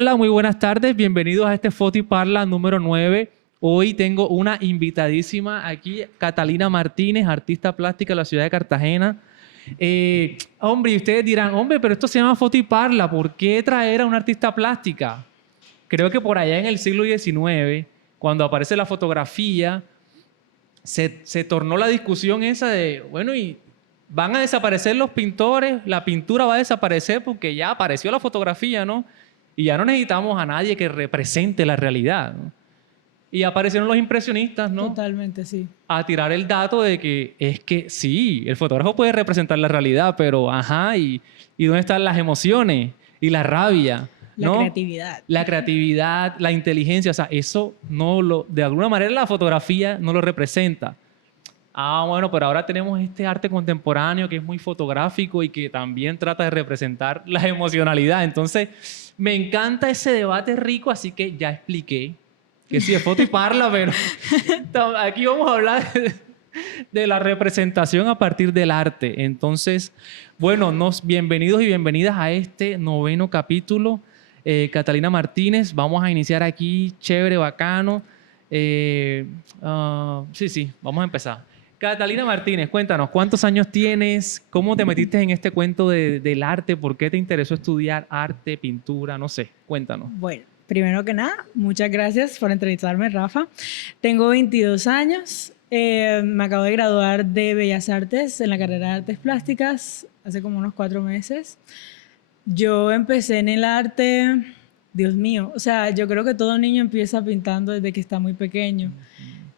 Hola, muy buenas tardes. Bienvenidos a este Foto y Parla número 9. Hoy tengo una invitadísima aquí, Catalina Martínez, artista plástica de la ciudad de Cartagena. Hombre, y ustedes dirán, hombre, pero esto se llama Foto y Parla, ¿por qué traer a una artista plástica? Creo que por allá en el siglo XIX, cuando aparece la fotografía, se tornó la discusión esa de, bueno, y van a desaparecer los pintores, la pintura va a desaparecer porque ya apareció la fotografía, ¿no? Y ya no necesitamos a nadie que represente la realidad, ¿no? Y aparecieron los impresionistas, ¿no? Totalmente, sí. A tirar el dato de que es que sí, el fotógrafo puede representar la realidad, pero ajá, ¿y dónde están las emociones y la rabia? La ¿No? creatividad. La creatividad, la inteligencia, o sea, eso no lo, de alguna manera la fotografía no lo representa. Ah, bueno, pero ahora tenemos este arte contemporáneo que es muy fotográfico y que también trata de representar la emocionalidad. Entonces, me encanta ese debate rico, así que ya expliqué que sí es foto y parla, pero aquí vamos a hablar de la representación a partir del arte. Entonces, bueno, bienvenidos y bienvenidas a este noveno capítulo. Catalina Martínez, vamos a iniciar aquí, chévere, bacano. Sí, vamos a empezar. Catalina Martínez, cuéntanos, ¿cuántos años tienes? ¿Cómo te metiste en este cuento del arte? ¿Por qué te interesó estudiar arte, pintura? No sé, cuéntanos. Bueno, primero que nada, muchas gracias por entrevistarme, Rafa. Tengo 22 años. Me acabo de graduar de Bellas Artes en la carrera de Artes Plásticas hace como unos 4 meses. Yo empecé en el arte, Dios mío, o sea, yo creo que todo niño empieza pintando desde que está muy pequeño.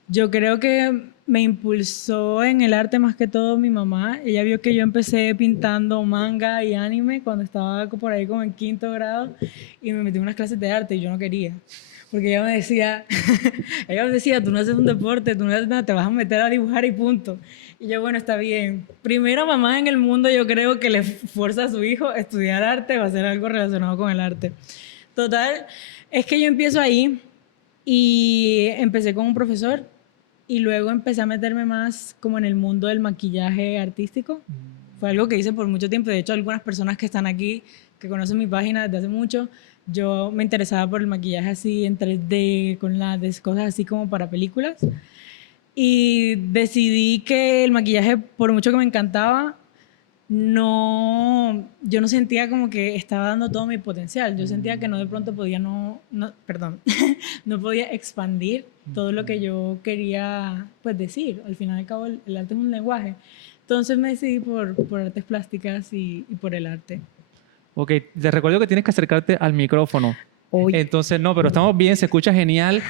Yo creo que me impulsó en el arte más que todo mi mamá. Ella vio que yo empecé pintando manga y anime cuando estaba por ahí como en 5.º grado y me metí en unas clases de arte y yo no quería. Porque ella me decía, tú no haces un deporte, tú no haces nada, te vas a meter a dibujar y punto. Y yo, bueno, está bien. Primera mamá en el mundo yo creo que le fuerza a su hijo a estudiar arte o a hacer algo relacionado con el arte. Total, es que yo empiezo ahí y empecé con un profesor y luego empecé a meterme más como en el mundo del maquillaje artístico. Fue algo que hice por mucho tiempo. De hecho, algunas personas que están aquí, que conocen mi página desde hace mucho, yo me interesaba por el maquillaje así en 3D, con las cosas así como para películas. Y decidí que el maquillaje, por mucho que me encantaba, no, yo no sentía como que estaba dando todo mi potencial. Yo sentía que no de pronto podía perdón, no podía expandir todo lo que yo quería pues decir. Al final y al cabo el arte es un lenguaje. Entonces me decidí por artes plásticas y por el arte. Ok, te recuerdo que tienes que acercarte al micrófono. Hoy. Entonces, no, pero estamos bien, se escucha genial.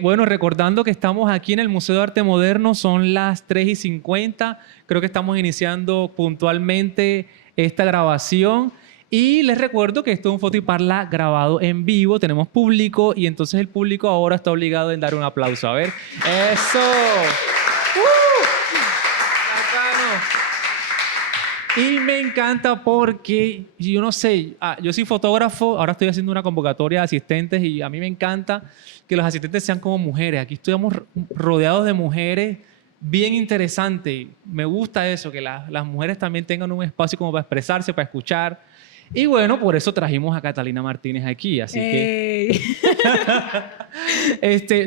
Bueno, recordando que estamos aquí en el Museo de Arte Moderno, son las 3:50. Creo que estamos iniciando puntualmente esta grabación. Y les recuerdo que esto es un Foto y Parla grabado en vivo, tenemos público y entonces el público ahora está obligado en dar un aplauso. A ver, eso. Bacano. Y me encanta porque, yo no sé, yo soy fotógrafo, ahora estoy haciendo una convocatoria de asistentes y a mí me encanta que los asistentes sean como mujeres. Aquí estamos rodeados de mujeres, bien interesante. Me gusta eso, que las mujeres también tengan un espacio como para expresarse, para escuchar. Y bueno, por eso trajimos a Catalina Martínez aquí, así que...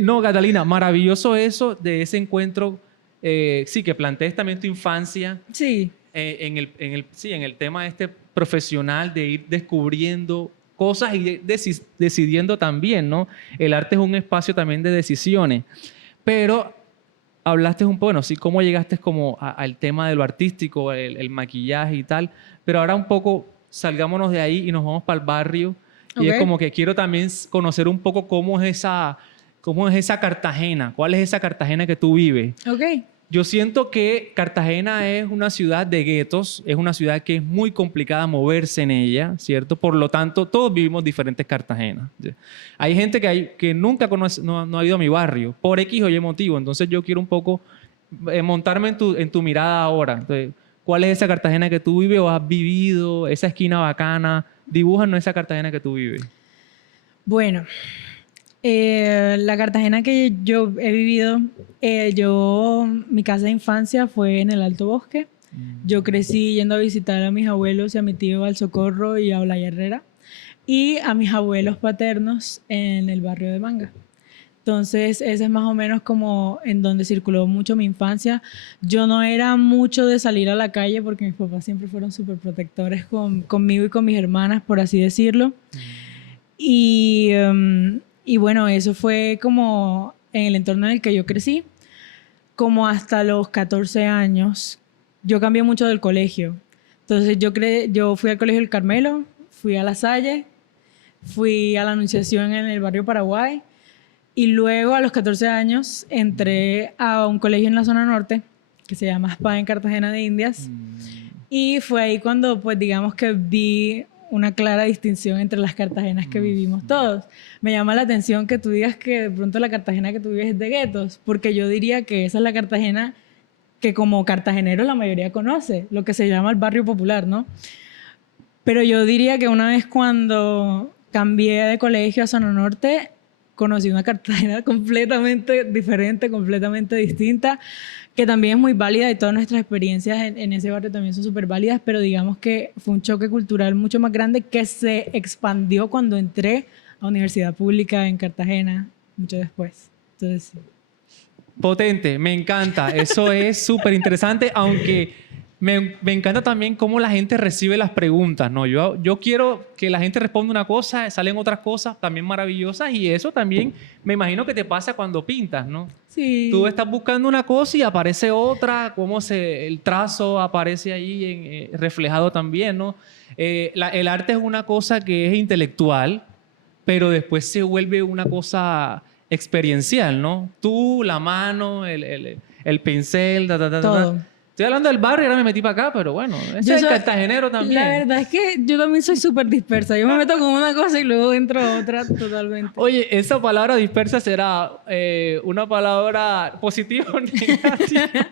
No, Catalina, maravilloso eso de ese encuentro, sí, que plantees también tu infancia Sí. sí, en el tema este profesional de ir descubriendo cosas y decidiendo también, ¿no? El arte es un espacio también de decisiones. Pero hablaste un poco, bueno, sí, cómo llegaste como al tema de lo artístico, el maquillaje y tal, pero ahora un poco salgámonos de ahí y nos vamos para el barrio. Y es como que quiero también conocer un poco cómo es esa Cartagena, cuál es esa Cartagena que tú vives. Ok. Yo siento que Cartagena es una ciudad de guetos, es una ciudad que es muy complicada moverse en ella, ¿cierto? Por lo tanto, todos vivimos diferentes Cartagenas. Hay gente que nunca conoce, no ha ido a mi barrio, por X o Y motivo. Entonces yo quiero un poco montarme en tu mirada ahora. Entonces, ¿cuál es esa Cartagena que tú vives o has vivido? Esa esquina bacana. Dibújanos esa Cartagena que tú vives. Bueno, la Cartagena que yo he vivido, mi casa de infancia fue en el Alto Bosque. Yo crecí yendo a visitar a mis abuelos y a mi tío al Socorro y a Olaya Herrera. y a mis abuelos paternos en el barrio de Manga. Entonces, ese es más o menos como en donde circuló mucho mi infancia. Yo no era mucho de salir a la calle porque mis papás siempre fueron súper protectores conmigo y con mis hermanas, por así decirlo. Y bueno, eso fue como en el entorno en el que yo crecí, como hasta los 14 años. Yo cambié mucho del colegio. Entonces, yo fui al Colegio del Carmelo, fui a La Salle, fui a la Anunciación en el barrio Paraguay. Y luego, a los 14 años, entré a un colegio en la zona norte, que se llama SPA en Cartagena de Indias. Y fue ahí cuando, pues, digamos que vi una clara distinción entre las Cartagenas que vivimos todos. Me llama la atención que tú digas que de pronto la Cartagena que tú vives es de guetos, porque yo diría que esa es la Cartagena que como cartagenero la mayoría conoce, lo que se llama el barrio popular, ¿no? Pero yo diría que una vez cuando cambié de colegio a zona norte, conocí una Cartagena completamente diferente, completamente distinta, que también es muy válida y todas nuestras experiencias en ese barrio también son súper válidas, pero digamos que fue un choque cultural mucho más grande que se expandió cuando entré a Universidad Pública en Cartagena, mucho después. Entonces, sí. Potente, me encanta. Eso es súper interesante, aunque me encanta también cómo la gente recibe las preguntas, ¿no? Yo quiero que la gente responda una cosa, salen otras cosas también maravillosas y eso también me imagino que te pasa cuando pintas, ¿no? Sí. Tú estás buscando una cosa y aparece otra, el trazo aparece ahí reflejado también, ¿no? El arte es una cosa que es intelectual, pero después se vuelve una cosa experiencial, ¿no? Tú, la mano, el pincel, Todo. Estoy hablando del barrio y ahora me metí para acá, pero bueno, eso es el cartagenero también. La verdad es que yo también soy súper dispersa. Yo me meto con una cosa y luego entro a otra totalmente. Oye, ¿esa palabra dispersa será una palabra positiva o negativa?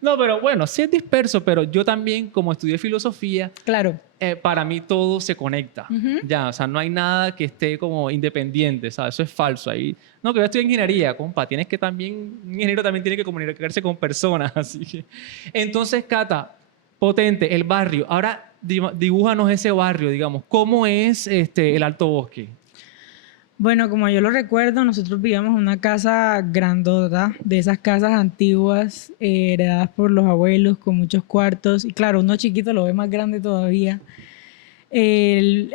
No, pero bueno, sí es disperso, pero yo también, como estudié filosofía, claro. Para mí todo se conecta. Ya, o sea, no hay nada que esté como independiente, ¿sabes? Eso es falso. Ahí, no, que yo estoy en ingeniería, compa, tienes que también, un ingeniero también tiene que comunicarse con personas, así que. Entonces, Cata, potente, el barrio. Ahora, dibújanos ese barrio, digamos. ¿Cómo es el Alto Bosque? Bueno, como yo lo recuerdo, nosotros vivíamos en una casa grandota, de esas casas antiguas, heredadas por los abuelos, con muchos cuartos. Y claro, uno chiquito lo ve más grande todavía. El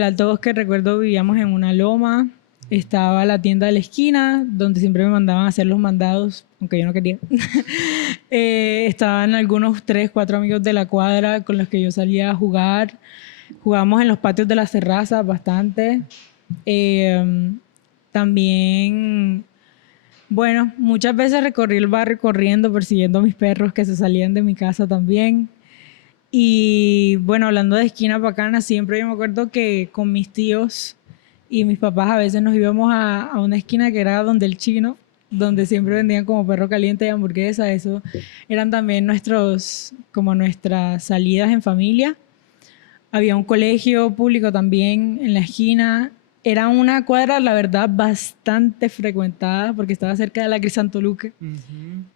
Alto Bosque, recuerdo, vivíamos en una loma. Estaba la tienda de la esquina, donde siempre me mandaban a hacer los mandados, aunque yo no quería. Estaban algunos 3, 4 amigos de la cuadra con los que yo salía a jugar. Jugamos en los patios de las terrazas bastante. También, bueno, muchas veces recorrí el barrio corriendo, persiguiendo a mis perros que se salían de mi casa también. Y bueno, hablando de esquinas bacanas, siempre yo me acuerdo que con mis tíos y mis papás a veces nos íbamos a una esquina que era donde el chino, donde siempre vendían como perro caliente y hamburguesa. Eso eran también nuestras salidas en familia. Había un colegio público también en la esquina. Era una cuadra, la verdad, bastante frecuentada porque estaba cerca de la Crisantoluque.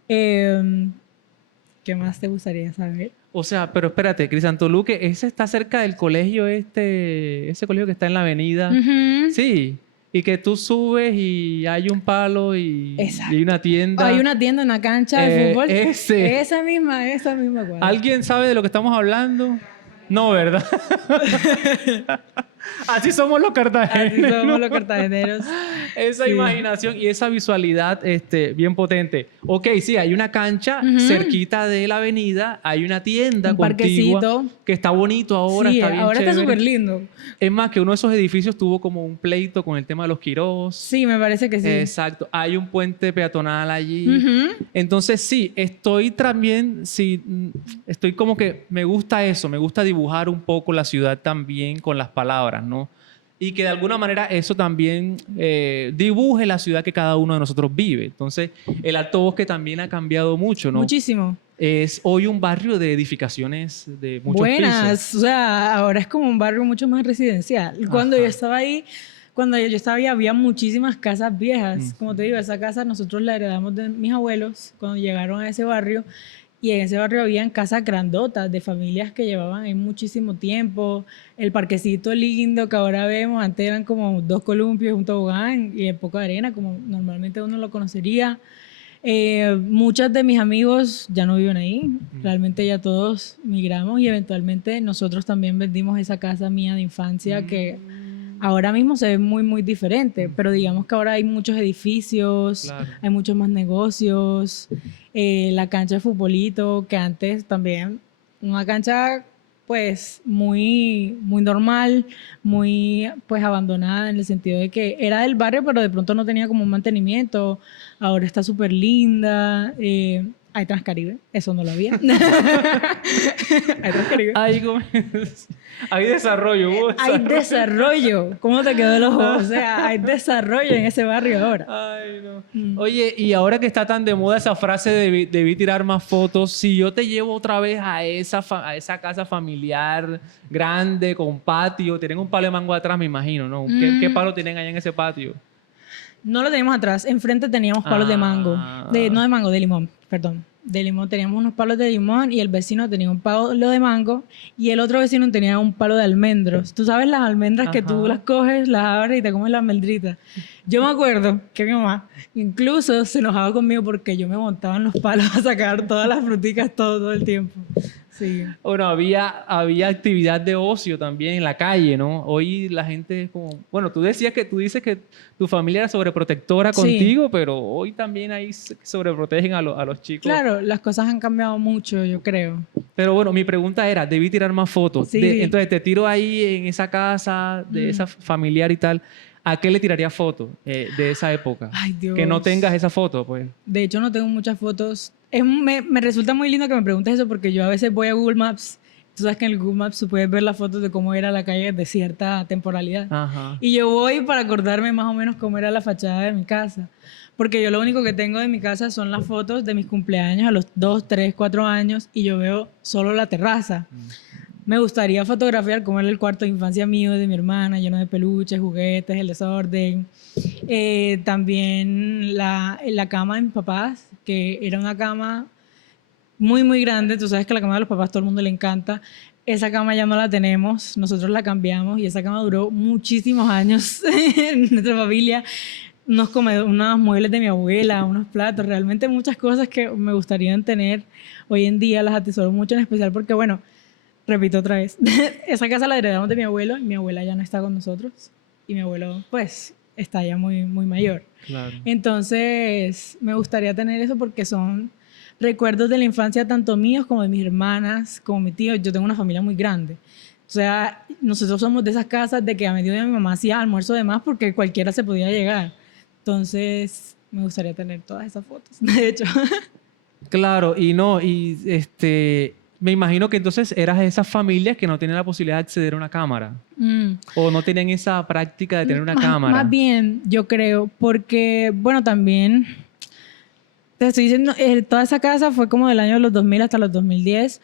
¿Qué más te gustaría saber? O sea, pero espérate, Crisantoluque, ese está cerca del colegio ese colegio que está en la avenida. Sí, y que tú subes y hay un palo y hay una tienda. Hay una tienda, una cancha de fútbol. Esa misma cuadra. ¿Alguien sabe de lo que estamos hablando? No, ¿verdad? Así somos los cartageneros. Así somos los cartageneros. Esa imaginación y esa visualidad bien potente. Ok, sí, hay una cancha cerquita de la avenida, hay una tienda un contigua parquecito que está bonito ahora, sí, está bien ahora chévere. Está súper lindo. Es más, que uno de esos edificios tuvo como un pleito con el tema de los Quirós. Sí, me parece que sí. Exacto. Hay un puente peatonal allí. Entonces, sí, estoy como que me gusta eso, me gusta dibujar un poco la ciudad también con las palabras, ¿no? Y que de alguna manera eso también dibuje la ciudad que cada uno de nosotros vive. Entonces, el Alto Bosque también ha cambiado mucho, ¿no? Muchísimo. Es hoy un barrio de edificaciones de muchos buenas, pisos. O sea, ahora es como un barrio mucho más residencial. Cuando yo estaba ahí, había muchísimas casas viejas. Como te digo, esa casa nosotros la heredamos de mis abuelos cuando llegaron a ese barrio. Y en ese barrio habían casas grandotas de familias que llevaban ahí muchísimo tiempo. El parquecito lindo que ahora vemos, antes eran como 2 columpios, un tobogán y un poco de arena, como normalmente uno lo conocería. Muchos de mis amigos ya no viven ahí. Realmente ya todos migramos y eventualmente nosotros también vendimos esa casa mía de infancia que ahora mismo se ve muy, muy diferente, pero digamos que ahora hay muchos edificios, Claro. hay muchos más negocios, la cancha de futbolito, que antes también, una cancha pues muy, muy normal, muy pues abandonada en el sentido de que era del barrio, pero de pronto no tenía como un mantenimiento, ahora está súper linda. Hay Transcaribe, eso no lo había. Hay Transcaribe. Hay desarrollo, hubo Hay desarrollo. desarrollo. ¿Cómo te quedó el ojo? O sea, hay desarrollo en ese barrio ahora. Ay, no. Oye, y ahora que está tan de moda esa frase de debí tirar más fotos, si yo te llevo otra vez a esa casa familiar grande, con patio, tienen un palo de mango atrás, me imagino, ¿no? ¿Qué palo tienen allá en ese patio? No lo teníamos atrás. Enfrente teníamos palos de mango. No de mango, de limón, perdón. De limón. Teníamos unos palos de limón y el vecino tenía un palo de mango y el otro vecino tenía un palo de almendros. Tú sabes las almendras que tú las coges, las abres y te comes la almendrita. Yo me acuerdo que mi mamá incluso se enojaba conmigo porque yo me montaba en los palos a sacar todas las fruticas todo el tiempo. Sí. Bueno, había actividad de ocio también en la calle, ¿no? Hoy la gente es como... Bueno, tú dices que tu familia era sobreprotectora contigo, pero hoy también ahí sobreprotegen a los chicos. Claro, las cosas han cambiado mucho, yo creo. Pero bueno, mi pregunta era, debí tirar más fotos. Sí. Entonces, te tiro ahí en esa casa, de esa familiar y tal. ¿A qué le tiraría fotos de esa época? Ay, Dios. Que no tengas esa foto, pues. De hecho, no tengo muchas fotos. Me resulta muy lindo que me preguntes eso porque yo a veces voy a Google Maps. Tú sabes que en el Google Maps tú puedes ver las fotos de cómo era la calle de cierta temporalidad. Ajá. Y yo voy para acordarme más o menos cómo era la fachada de mi casa. Porque yo lo único que tengo de mi casa son las fotos de mis cumpleaños a los 2, 3, 4 años y yo veo solo la terraza. Me gustaría fotografiar cómo era el cuarto de infancia mío, de mi hermana, lleno de peluches, juguetes, el desorden. También la cama de mis papás, que era una cama muy, muy grande. Tú sabes que la cama de los papás todo el mundo le encanta. Esa cama ya no la tenemos, nosotros la cambiamos y esa cama duró muchísimos años en nuestra familia. Unos muebles de mi abuela, unos platos, realmente muchas cosas que me gustaría tener hoy en día, las atesoro mucho, en especial porque, bueno, repito otra vez, esa casa la heredamos de mi abuelo y mi abuela ya no está con nosotros y mi abuelo pues está ya muy, muy mayor. Claro. Entonces me gustaría tener eso porque son recuerdos de la infancia tanto míos como de mis hermanas, como mi tío. Yo tengo una familia muy grande. O sea, nosotros somos de esas casas de que a mediodía mi mamá hacía almuerzo de más porque cualquiera se podía llegar. Entonces me gustaría tener todas esas fotos, de hecho. Claro, me imagino que entonces eras de esas familias que no tenían la posibilidad de acceder a una cámara. O no tenían esa práctica de tener una cámara. Más bien, yo creo, porque, bueno, también, te estoy diciendo, toda esa casa fue como del año los 2000 hasta los 2010.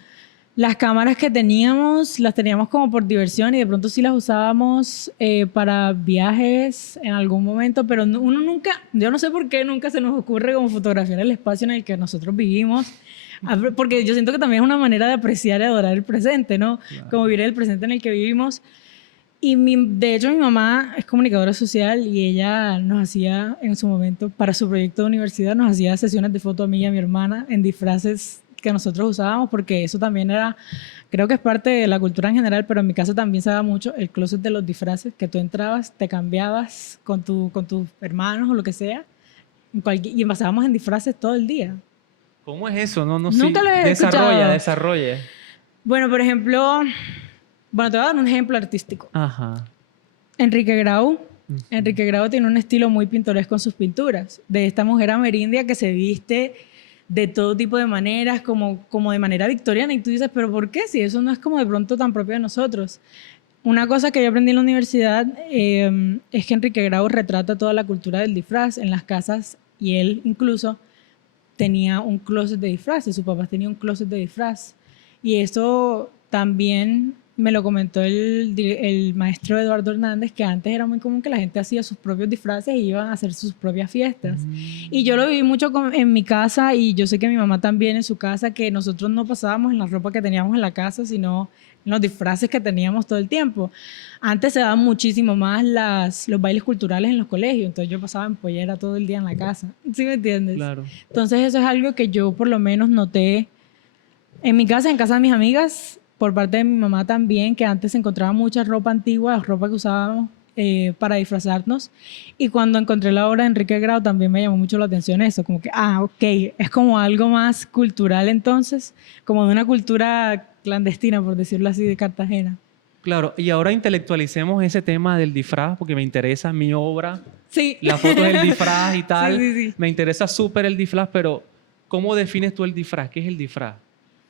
Las cámaras que teníamos, las teníamos como por diversión y de pronto sí las usábamos para viajes en algún momento, pero uno nunca, yo no sé por qué nunca se nos ocurre como fotografiar el espacio en el que nosotros vivimos. Porque yo siento que también es una manera de apreciar y adorar el presente, ¿no? Claro. Como vivir el presente en el que vivimos. Y de hecho mi mamá es comunicadora social y ella nos hacía en su momento, para su proyecto de universidad, nos hacía sesiones de foto a mí y a mi hermana en disfraces que nosotros usábamos, porque eso también era, creo que es parte de la cultura en general, pero en mi casa también se da mucho el closet de los disfraces, que tú entrabas, te cambiabas con tus hermanos o lo que sea, y pasábamos en disfraces todo el día. ¿Cómo es eso? No Nunca lo he escuchado. Desarrolla. Bueno, por ejemplo, te voy a dar un ejemplo artístico. Ajá. Enrique Grau. Enrique Grau tiene un estilo muy pintoresco en sus pinturas. De esta mujer amerindia que se viste de todo tipo de maneras, como de manera victoriana. Y tú dices, ¿pero por qué? Si eso no es como de pronto tan propio de nosotros. Una cosa que yo aprendí en la universidad es que Enrique Grau retrata toda la cultura del disfraz en las casas y él incluso tenía un closet de disfraces, sus papás tenían un closet de disfraz y eso también me lo comentó el maestro Eduardo Hernández, que antes era muy común que la gente hacía sus propios disfraces y iban a hacer sus propias fiestas. Y yo lo viví mucho en mi casa, y yo sé que mi mamá también en su casa, que nosotros no pasábamos en la ropa que teníamos en la casa, sino en los disfraces que teníamos todo el tiempo. Antes se daban muchísimo más los bailes culturales en los colegios, entonces yo pasaba en pollera todo el día en la casa. ¿Sí me entiendes? Claro. Entonces eso es algo que yo por lo menos noté en mi casa, en casa de mis amigas, por parte de mi mamá también, que antes se encontraba mucha ropa antigua, ropa que usábamos para disfrazarnos. Y cuando encontré la obra de Enrique Grau también me llamó mucho la atención eso, como que, ok, es como algo más cultural entonces, como de una cultura clandestina, por decirlo así, de Cartagena. Claro, y ahora intelectualicemos ese tema del disfraz, porque me interesa mi obra, Sí. la foto del disfraz y tal. Sí, sí, sí. Me interesa súper el disfraz, pero ¿cómo defines tú el disfraz? ¿Qué es el disfraz?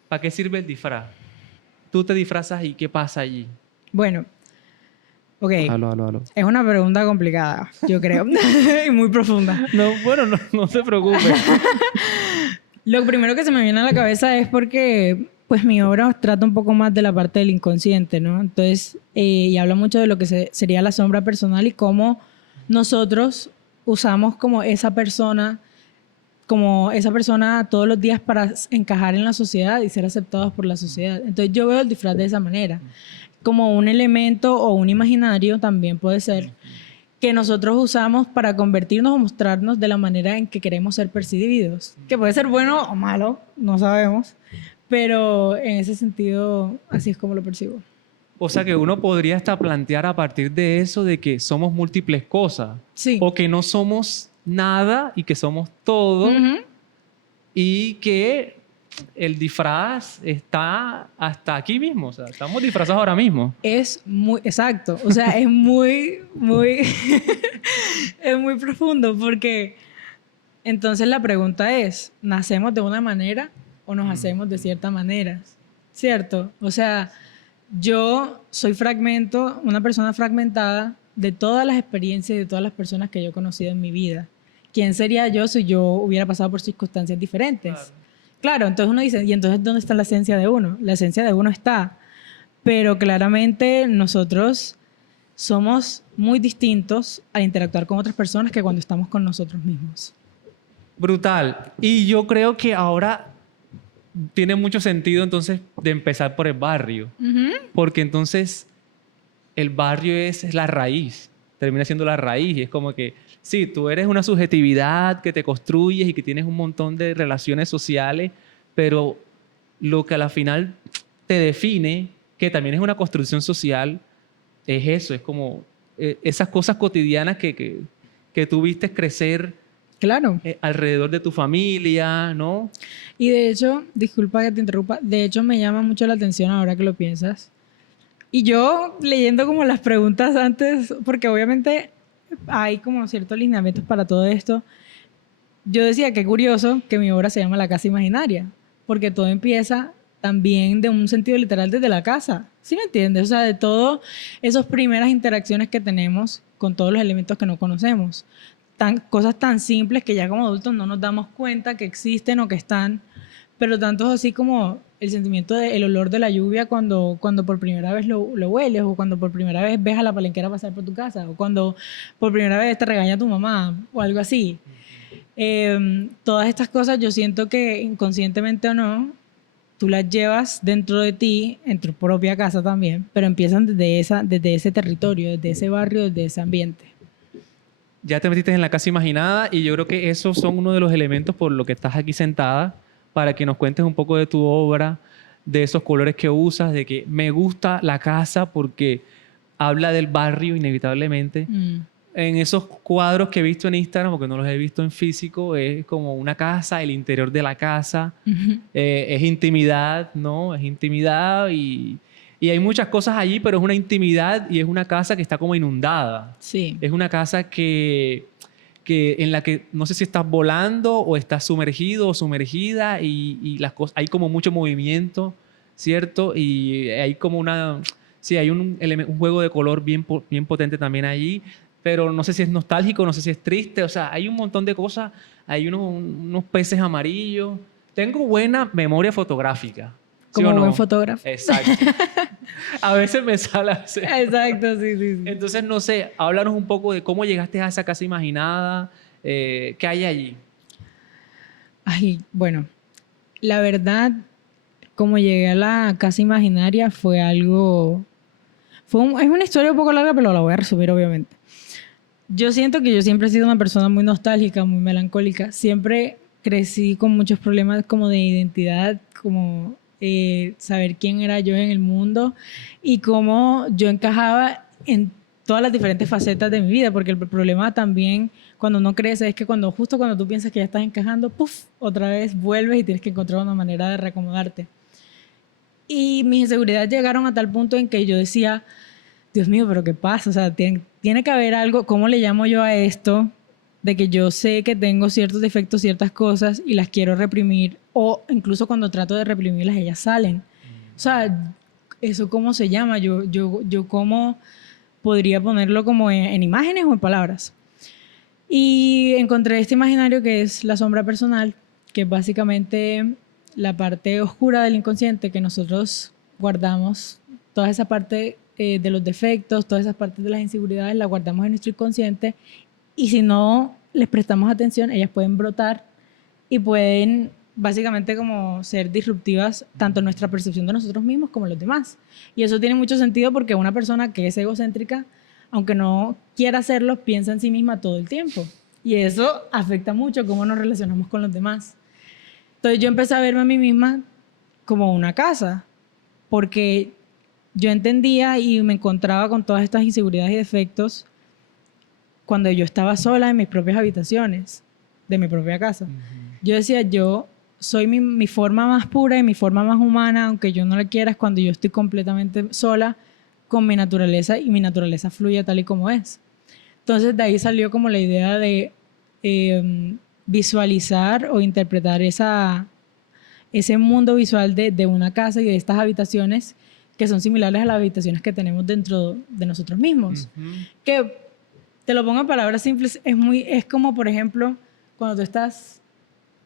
¿Para qué sirve el disfraz? Tú te disfrazas y ¿qué pasa allí? Bueno, ok. Aló. Es una pregunta complicada, yo creo, y muy profunda. No, bueno, no se preocupe. Lo primero que se me viene a la cabeza es porque pues mi obra trata un poco más de la parte del inconsciente, ¿no? Entonces, y habla mucho de lo que sería la sombra personal y cómo nosotros usamos como esa persona todos los días para encajar en la sociedad y ser aceptados por la sociedad. Entonces yo veo el disfraz de esa manera, como un elemento o un imaginario también puede ser, que nosotros usamos para convertirnos o mostrarnos de la manera en que queremos ser percibidos, que puede ser bueno o malo, no sabemos, pero en ese sentido así es como lo percibo. O sea que uno podría hasta plantear a partir de eso de que somos múltiples cosas. Sí. O que no somos nada y que somos todo. Ujú. Y que el disfraz está hasta aquí mismo. O sea, estamos disfrazados ahora mismo. Es muy, exacto, o sea, es muy, es muy profundo porque entonces la pregunta es, ¿nacemos de una manera o nos hacemos de cierta manera? ¿Cierto? O sea, yo soy una persona fragmentada de todas las experiencias y de todas las personas que yo he conocido en mi vida. ¿Quién sería yo si yo hubiera pasado por circunstancias diferentes? Claro, entonces uno dice, ¿y entonces dónde está la esencia de uno? La esencia de uno está, pero claramente nosotros somos muy distintos al interactuar con otras personas que cuando estamos con nosotros mismos. Brutal. Y yo creo que ahora tiene mucho sentido entonces de empezar por el barrio. Porque entonces el barrio es la raíz, termina siendo la raíz. Y es como que, sí, tú eres una subjetividad que te construyes y que tienes un montón de relaciones sociales, pero lo que a la final te define, que también es una construcción social, es eso, es como esas cosas cotidianas que tú viste crecer. Claro. Alrededor de tu familia, ¿no? Y de hecho, disculpa que te interrumpa, de hecho me llama mucho la atención ahora que lo piensas. Y yo leyendo como las preguntas antes, porque obviamente hay como ciertos lineamientos para todo esto, yo decía que curioso que mi obra se llama La Casa Imaginaria, porque todo empieza también de un sentido literal desde la casa, ¿sí me entiendes? O sea, de todas esas primeras interacciones que tenemos con todos los elementos que no conocemos. Cosas tan simples que ya como adultos no nos damos cuenta que existen o que están, pero tanto así como el sentimiento del olor de la lluvia cuando por primera vez lo hueles, o cuando por primera vez ves a la palenquera pasar por tu casa, o cuando por primera vez te regaña tu mamá o algo así. Todas estas cosas yo siento que inconscientemente o no, tú las llevas dentro de ti, en tu propia casa también, pero empiezan desde ese territorio, desde ese barrio, desde ese ambiente. Ya te metiste en la casa imaginada y yo creo que esos son uno de los elementos por lo que estás aquí sentada, para que nos cuentes un poco de tu obra, de esos colores que usas, de que me gusta la casa porque habla del barrio inevitablemente. En esos cuadros que he visto en Instagram, porque no los he visto en físico, es como una casa, el interior de la casa, es intimidad, ¿no? Es intimidad y hay muchas cosas allí, pero es una intimidad y es una casa que está como inundada. Sí. Es una casa que en la que no sé si estás volando o estás sumergido o sumergida y las cosas, hay como mucho movimiento, ¿cierto? Y hay como hay un juego de color bien potente también allí, pero no sé si es nostálgico, no sé si es triste, o sea, hay un montón de cosas, hay unos peces amarillos. Tengo buena memoria fotográfica. ¿Sí como o no? buen fotógrafo. Exacto. A veces me sale así. Exacto, sí, sí, sí. Entonces, no sé, háblanos un poco de cómo llegaste a esa casa imaginada, qué hay allí. Ay, bueno, la verdad, como llegué a la casa imaginaria fue algo... es una historia un poco larga, pero la voy a resumir, obviamente. Yo siento que yo siempre he sido una persona muy nostálgica, muy melancólica. Siempre crecí con muchos problemas como de identidad, como saber quién era yo en el mundo y cómo yo encajaba en todas las diferentes facetas de mi vida, porque el problema también cuando uno crece es que justo cuando tú piensas que ya estás encajando, ¡puf!, otra vez vuelves y tienes que encontrar una manera de reacomodarte. Y mis inseguridades llegaron a tal punto en que yo decía, Dios mío, pero ¿qué pasa? O sea, tiene que haber algo, ¿cómo le llamo yo a esto? De que yo sé que tengo ciertos defectos, ciertas cosas y las quiero reprimir, o incluso cuando trato de reprimirlas, ellas salen. O sea, ¿eso cómo se llama? Yo ¿cómo podría ponerlo como en imágenes o en palabras? Y encontré este imaginario que es la sombra personal, que es básicamente la parte oscura del inconsciente que nosotros guardamos, toda esa parte de los defectos, todas esas partes de las inseguridades las guardamos en nuestro inconsciente y si no les prestamos atención, ellas pueden brotar y pueden básicamente como ser disruptivas tanto en nuestra percepción de nosotros mismos como los demás. Y eso tiene mucho sentido porque una persona que es egocéntrica, aunque no quiera hacerlo, piensa en sí misma todo el tiempo. Y eso afecta mucho cómo nos relacionamos con los demás. Entonces yo empecé a verme a mí misma como una casa, porque yo entendía y me encontraba con todas estas inseguridades y defectos cuando yo estaba sola en mis propias habitaciones de mi propia casa. Yo decía, yo soy mi forma más pura y mi forma más humana, aunque yo no la quiera, es cuando yo estoy completamente sola con mi naturaleza y mi naturaleza fluye tal y como es. Entonces de ahí salió como la idea de visualizar o interpretar ese mundo visual de una casa y de estas habitaciones que son similares a las habitaciones que tenemos dentro de nosotros mismos. Que, te lo pongo en palabras simples, es como, por ejemplo, cuando tú estás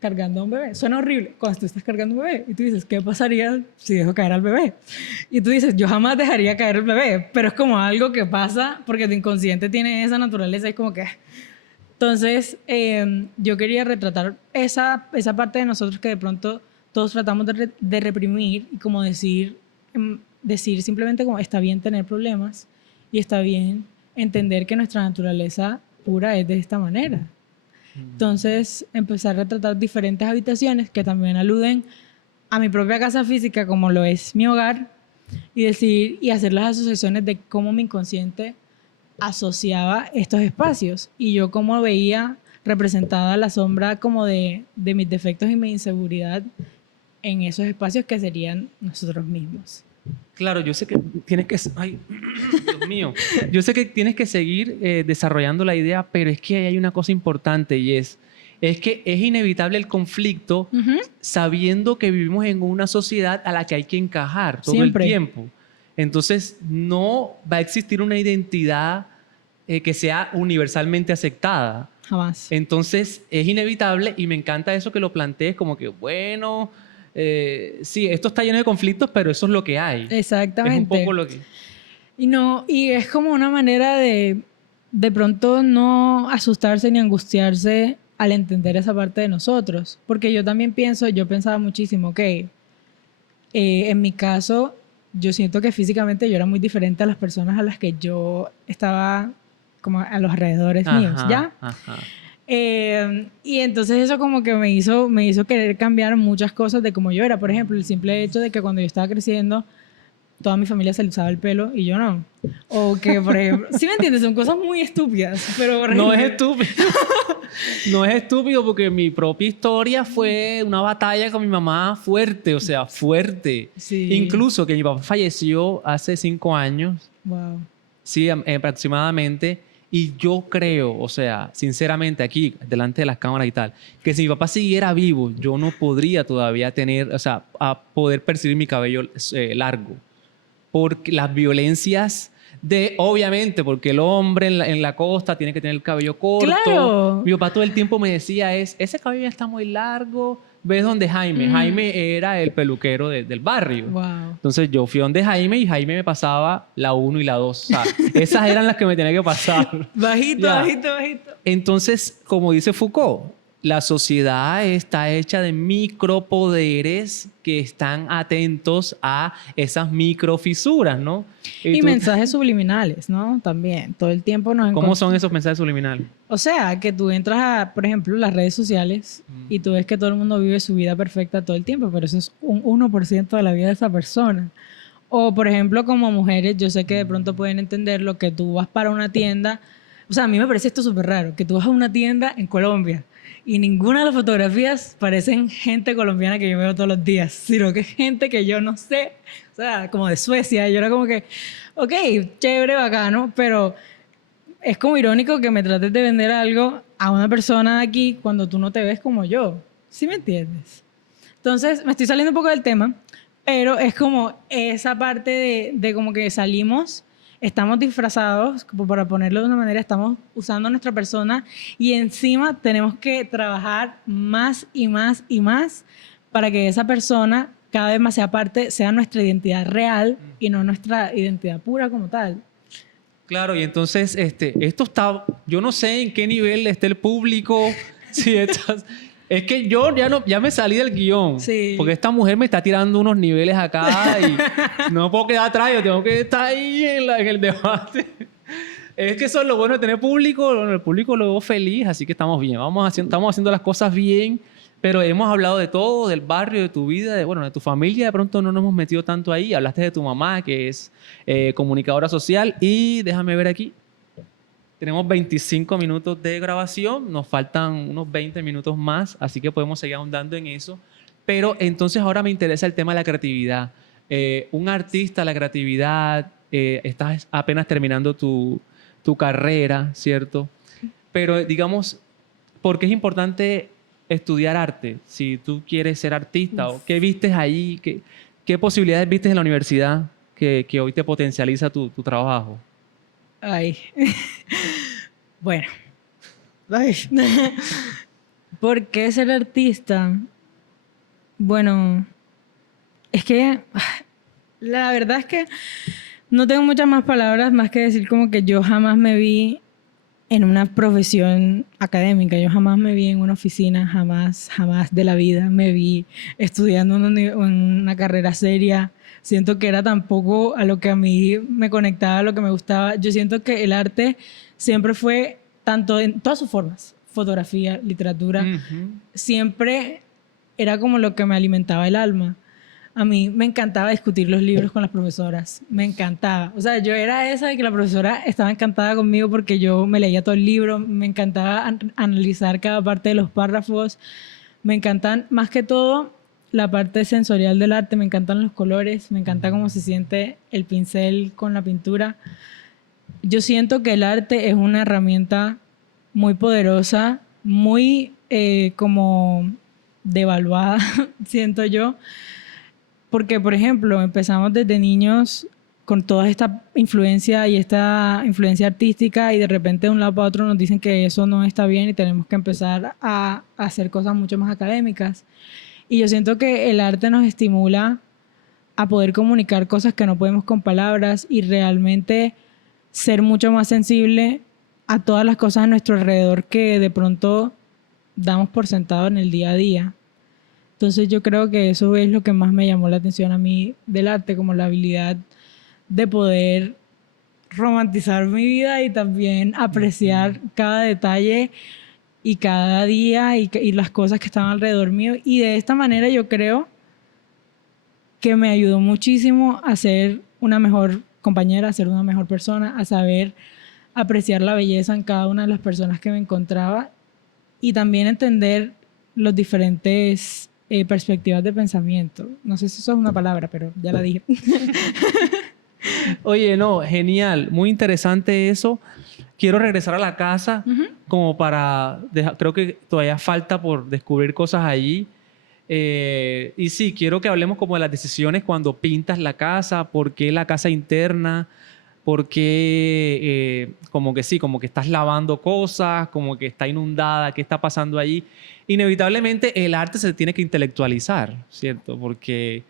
cargando a un bebé. Suena horrible cuando tú estás cargando a un bebé y tú dices, ¿qué pasaría si dejo caer al bebé? Y tú dices, yo jamás dejaría caer al bebé, pero es como algo que pasa porque tu inconsciente tiene esa naturaleza y como que... Entonces, yo quería retratar esa parte de nosotros que de pronto todos tratamos de reprimir y como decir simplemente como está bien tener problemas y está bien entender que nuestra naturaleza pura es de esta manera. Entonces empecé a retratar diferentes habitaciones que también aluden a mi propia casa física como lo es mi hogar y hacer las asociaciones de cómo mi inconsciente asociaba estos espacios y yo cómo veía representada la sombra como de mis defectos y mi inseguridad en esos espacios que serían nosotros mismos. Claro, yo sé que tienes que... Ay, Dios mío. Yo sé que tienes que seguir desarrollando la idea, pero es que hay una cosa importante y es que es inevitable el conflicto sabiendo que vivimos en una sociedad a la que hay que encajar todo el tiempo. Entonces, no va a existir una identidad que sea universalmente aceptada. Jamás. Entonces, es inevitable y me encanta eso que lo plantees como que, bueno... sí, esto está lleno de conflictos, pero eso es lo que hay. Exactamente. Es un poco lo que... Y es como una manera de pronto no asustarse ni angustiarse al entender esa parte de nosotros. Porque yo también yo pensaba muchísimo, ok, en mi caso, yo siento que físicamente yo era muy diferente a las personas a las que yo estaba como a los alrededores míos, ¿ya? Ajá. Y entonces eso como que me hizo querer cambiar muchas cosas de cómo yo era. Por ejemplo, el simple hecho de que cuando yo estaba creciendo, toda mi familia se alisaba el pelo y yo no. O que, por ejemplo, ¿sí me entiendes? Son cosas muy estúpidas. Pero por ejemplo, no es estúpido. No es estúpido porque mi propia historia fue una batalla con mi mamá fuerte, o sea, fuerte. Sí. Incluso que mi papá falleció hace 5 años. Wow. Sí, aproximadamente. Y yo creo, o sea, sinceramente aquí, delante de las cámaras y tal, que si mi papá siguiera vivo, yo no podría todavía tener, o sea, a poder percibir mi cabello largo. Porque las violencias obviamente, porque el hombre en la costa tiene que tener el cabello corto. ¡Claro! Mi papá todo el tiempo me decía ese cabello ya está muy largo, ves donde Jaime. Jaime era el peluquero del barrio. Wow. Entonces yo fui donde Jaime y Jaime me pasaba la 1 y la 2. O sea, esas eran las que me tenía que pasar. Bajito, Ya. bajito, bajito. Entonces, como dice Foucault, la sociedad está hecha de micropoderes que están atentos a esas microfisuras, ¿no? Y tú- mensajes subliminales, ¿no? También. Todo el tiempo nos ¿Cómo son esos mensajes subliminales? O sea, que tú entras a, por ejemplo, las redes sociales y tú ves que todo el mundo vive su vida perfecta todo el tiempo, pero eso es un 1% de la vida de esa persona. O, por ejemplo, como mujeres, yo sé que de pronto pueden entender lo que tú vas para una tienda. O sea, a mí me parece esto súper raro, que tú vas a una tienda en Colombia y ninguna de las fotografías parecen gente colombiana que yo veo todos los días, sino que es gente que yo no sé, o sea, como de Suecia. Yo era como que, ok, chévere, bacano, pero es como irónico que me trates de vender algo a una persona de aquí cuando tú no te ves como yo. ¿Sí me entiendes? Entonces, me estoy saliendo un poco del tema, pero es como esa parte de como que salimos, estamos disfrazados, como para ponerlo de una manera, estamos usando a nuestra persona y encima tenemos que trabajar más y más y más para que esa persona cada vez más sea parte, sea nuestra identidad real y no nuestra identidad pura como tal. Claro, y entonces esto está, yo no sé en qué nivel está el público, si es que yo ya me salí del guión, Sí. porque esta mujer me está tirando unos niveles acá y no puedo quedar atrás, yo tengo que estar ahí en el debate. Es que eso es lo bueno de tener público, el público lo veo feliz, así que estamos bien, estamos haciendo las cosas bien, pero hemos hablado de todo, del barrio, de tu vida, de tu familia, de pronto no nos hemos metido tanto ahí, hablaste de tu mamá, que es comunicadora social, y déjame ver aquí, tenemos 25 minutos de grabación, nos faltan unos 20 minutos más, así que podemos seguir ahondando en eso, pero entonces ahora me interesa el tema de la creatividad. Un artista, la creatividad, estás apenas terminando tu carrera, ¿cierto? Pero digamos, ¿por qué es importante estudiar arte? Si tú quieres ser artista, ¿o qué vistes ahí? ¿Qué posibilidades vistes en la universidad que hoy te potencializa tu trabajo? Ay. Bueno. Ay. ¿Por qué ser artista? Bueno, es que la verdad es que no tengo muchas más palabras más que decir como que yo jamás me vi en una profesión académica, yo jamás me vi en una oficina, jamás de la vida me vi estudiando en una carrera seria. Siento que era tampoco a lo que a mí me conectaba, a lo que me gustaba. Yo siento que el arte siempre fue, tanto en todas sus formas, fotografía, literatura, siempre era como lo que me alimentaba el alma. A mí me encantaba discutir los libros con las profesoras, me encantaba. O sea, yo era esa de que la profesora estaba encantada conmigo porque yo me leía todo el libro, me encantaba analizar cada parte de los párrafos, me encantan más que todo la parte sensorial del arte, me encantan los colores, me encanta cómo se siente el pincel con la pintura. Yo siento que el arte es una herramienta muy poderosa, muy como devaluada, siento yo. Porque, por ejemplo, empezamos desde niños con toda esta influencia y esta influencia artística y de repente de un lado para otro nos dicen que eso no está bien y tenemos que empezar a hacer cosas mucho más académicas. Y yo siento que el arte nos estimula a poder comunicar cosas que no podemos con palabras y realmente ser mucho más sensible a todas las cosas a nuestro alrededor que de pronto damos por sentado en el día a día. Entonces yo creo que eso es lo que más me llamó la atención a mí del arte, como la habilidad de poder romantizar mi vida y también apreciar cada detalle y cada día y las cosas que están alrededor mío. Y de esta manera yo creo que me ayudó muchísimo a ser una mejor compañera, a ser una mejor persona, a saber apreciar la belleza en cada una de las personas que me encontraba y también entender los diferentes perspectivas de pensamiento. No sé si eso es una palabra, pero ya la dije. Oye, no, genial, muy interesante eso. Quiero regresar a la casa como para creo que todavía falta por descubrir cosas allí. Y sí, quiero que hablemos como de las decisiones cuando pintas la casa, por qué la casa interna, ¿Por qué como que sí, como que estás lavando cosas, como que está inundada, qué está pasando allí? Inevitablemente el arte se tiene que intelectualizar, ¿cierto? Porque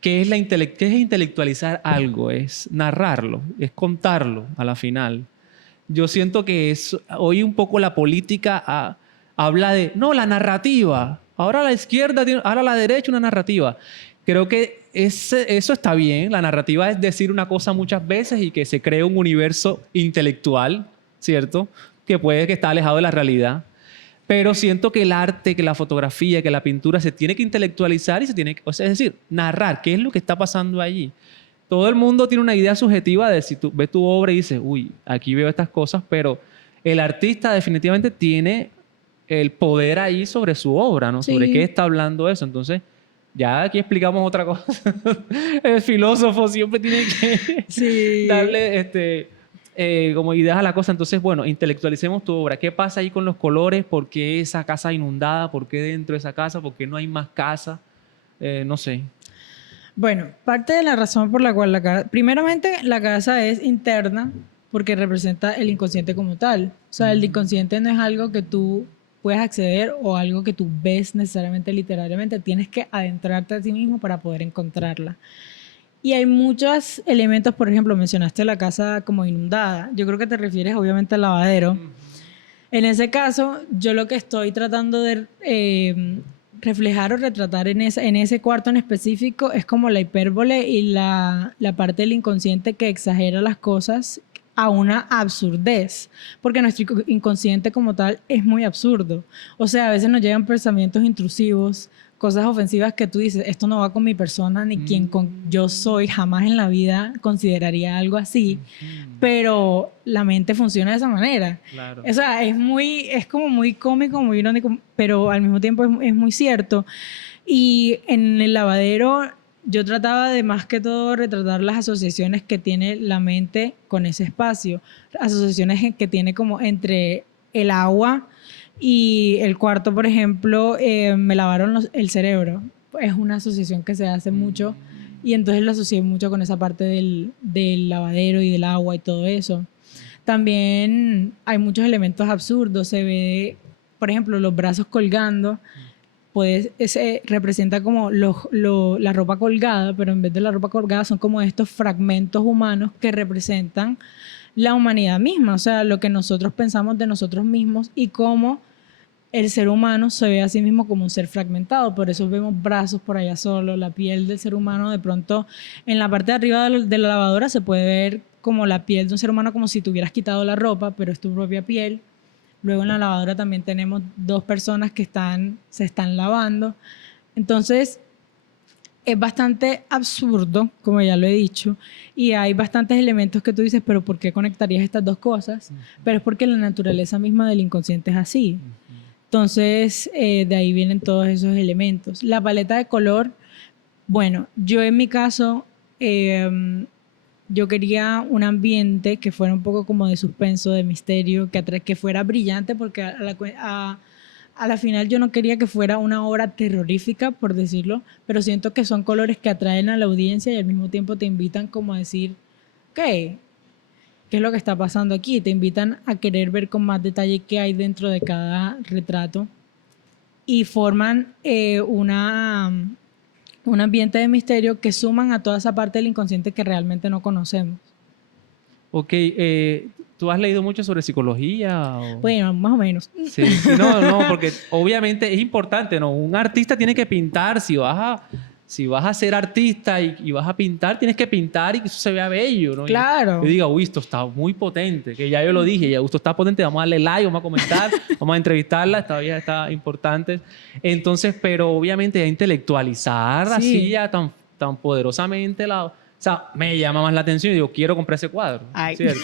¿qué es qué es intelectualizar algo? Es narrarlo, es contarlo a la final. Yo siento que hoy un poco la política habla de, no, la narrativa. Ahora la izquierda, ahora la derecha una narrativa. Creo que eso está bien. La narrativa es decir una cosa muchas veces y que se cree un universo intelectual, ¿cierto? Que puede que está alejado de la realidad. Pero siento que el arte, que la fotografía, que la pintura se tiene que intelectualizar y se tiene que, o sea, es decir, narrar qué es lo que está pasando allí. Todo el mundo tiene una idea subjetiva de si tú ves tu obra y dices, uy, aquí veo estas cosas, pero el artista definitivamente tiene el poder ahí sobre su obra, ¿no? Sí. Sobre qué está hablando eso. Entonces, ya aquí explicamos otra cosa. El filósofo siempre tiene que Sí. darle como ideas a la cosa. Entonces, bueno, intelectualicemos tu obra. ¿Qué pasa ahí con los colores? ¿Por qué esa casa inundada? ¿Por qué dentro de esa casa? ¿Por qué no hay más casa? No sé. Bueno, parte de la razón por la cual primeramente la casa es interna porque representa el inconsciente como tal. O sea, el inconsciente no es algo que tú puedes acceder o algo que tú ves necesariamente literariamente. Tienes que adentrarte a ti mismo para poder encontrarla. Y hay muchos elementos, por ejemplo, mencionaste la casa como inundada. Yo creo que te refieres obviamente al lavadero. En ese caso, yo lo que estoy tratando de reflejar o retratar en ese cuarto en específico es como la hipérbole y la parte del inconsciente que exagera las cosas a una absurdez, porque nuestro inconsciente como tal es muy absurdo. O sea, a veces nos llegan pensamientos intrusivos, cosas ofensivas que tú dices, esto no va con mi persona ni quien yo soy, jamás en la vida consideraría algo así, pero la mente funciona de esa manera. Claro. O sea, es como muy cómico, muy irónico, pero al mismo tiempo es muy cierto. Y en el lavadero yo trataba de más que todo retratar las asociaciones que tiene la mente con ese espacio, asociaciones que tiene como entre el agua y el cuarto, por ejemplo, me lavaron el cerebro. Es una asociación que se hace mucho y entonces lo asocié mucho con esa parte del lavadero y del agua y todo eso. También hay muchos elementos absurdos. Se ve, por ejemplo, los brazos colgando. Representa como la ropa colgada, pero en vez de la ropa colgada son como estos fragmentos humanos que representan la humanidad misma, o sea, lo que nosotros pensamos de nosotros mismos y cómo el ser humano se ve a sí mismo como un ser fragmentado. Por eso vemos brazos por allá solo, la piel del ser humano de pronto en la parte de arriba de la lavadora se puede ver como la piel de un ser humano como si tuvieras quitado la ropa, pero es tu propia piel. Luego en la lavadora también tenemos dos personas que se están lavando. Entonces, es bastante absurdo, como ya lo he dicho, y hay bastantes elementos que tú dices, pero ¿por qué conectarías estas dos cosas? Pero es porque la naturaleza misma del inconsciente es así. Entonces, de ahí vienen todos esos elementos. La paleta de color, bueno, yo en mi caso... yo quería un ambiente que fuera un poco como de suspenso, de misterio, que fuera brillante, porque a la final yo no quería que fuera una obra terrorífica, por decirlo, pero siento que son colores que atraen a la audiencia y al mismo tiempo te invitan como a decir, ¿qué es lo que está pasando aquí? Te invitan a querer ver con más detalle qué hay dentro de cada retrato y forman un ambiente de misterio que suman a toda esa parte del inconsciente que realmente no conocemos. Ok, ¿tú has leído mucho sobre psicología? Bueno, más o menos. Sí, no, porque obviamente es importante, ¿no? Un artista tiene que pintar, si vas a ser artista y vas a pintar, tienes que pintar y que eso se vea bello, ¿no? Claro. Y diga, uy, esto está muy potente, que ya yo lo dije, ya esto está potente, vamos a darle like, vamos a comentar, vamos a entrevistarla, todavía está importante. Entonces, pero obviamente ya intelectualizar así ya tan poderosamente o sea, me llama más la atención y digo, quiero comprar ese cuadro, ¿cierto?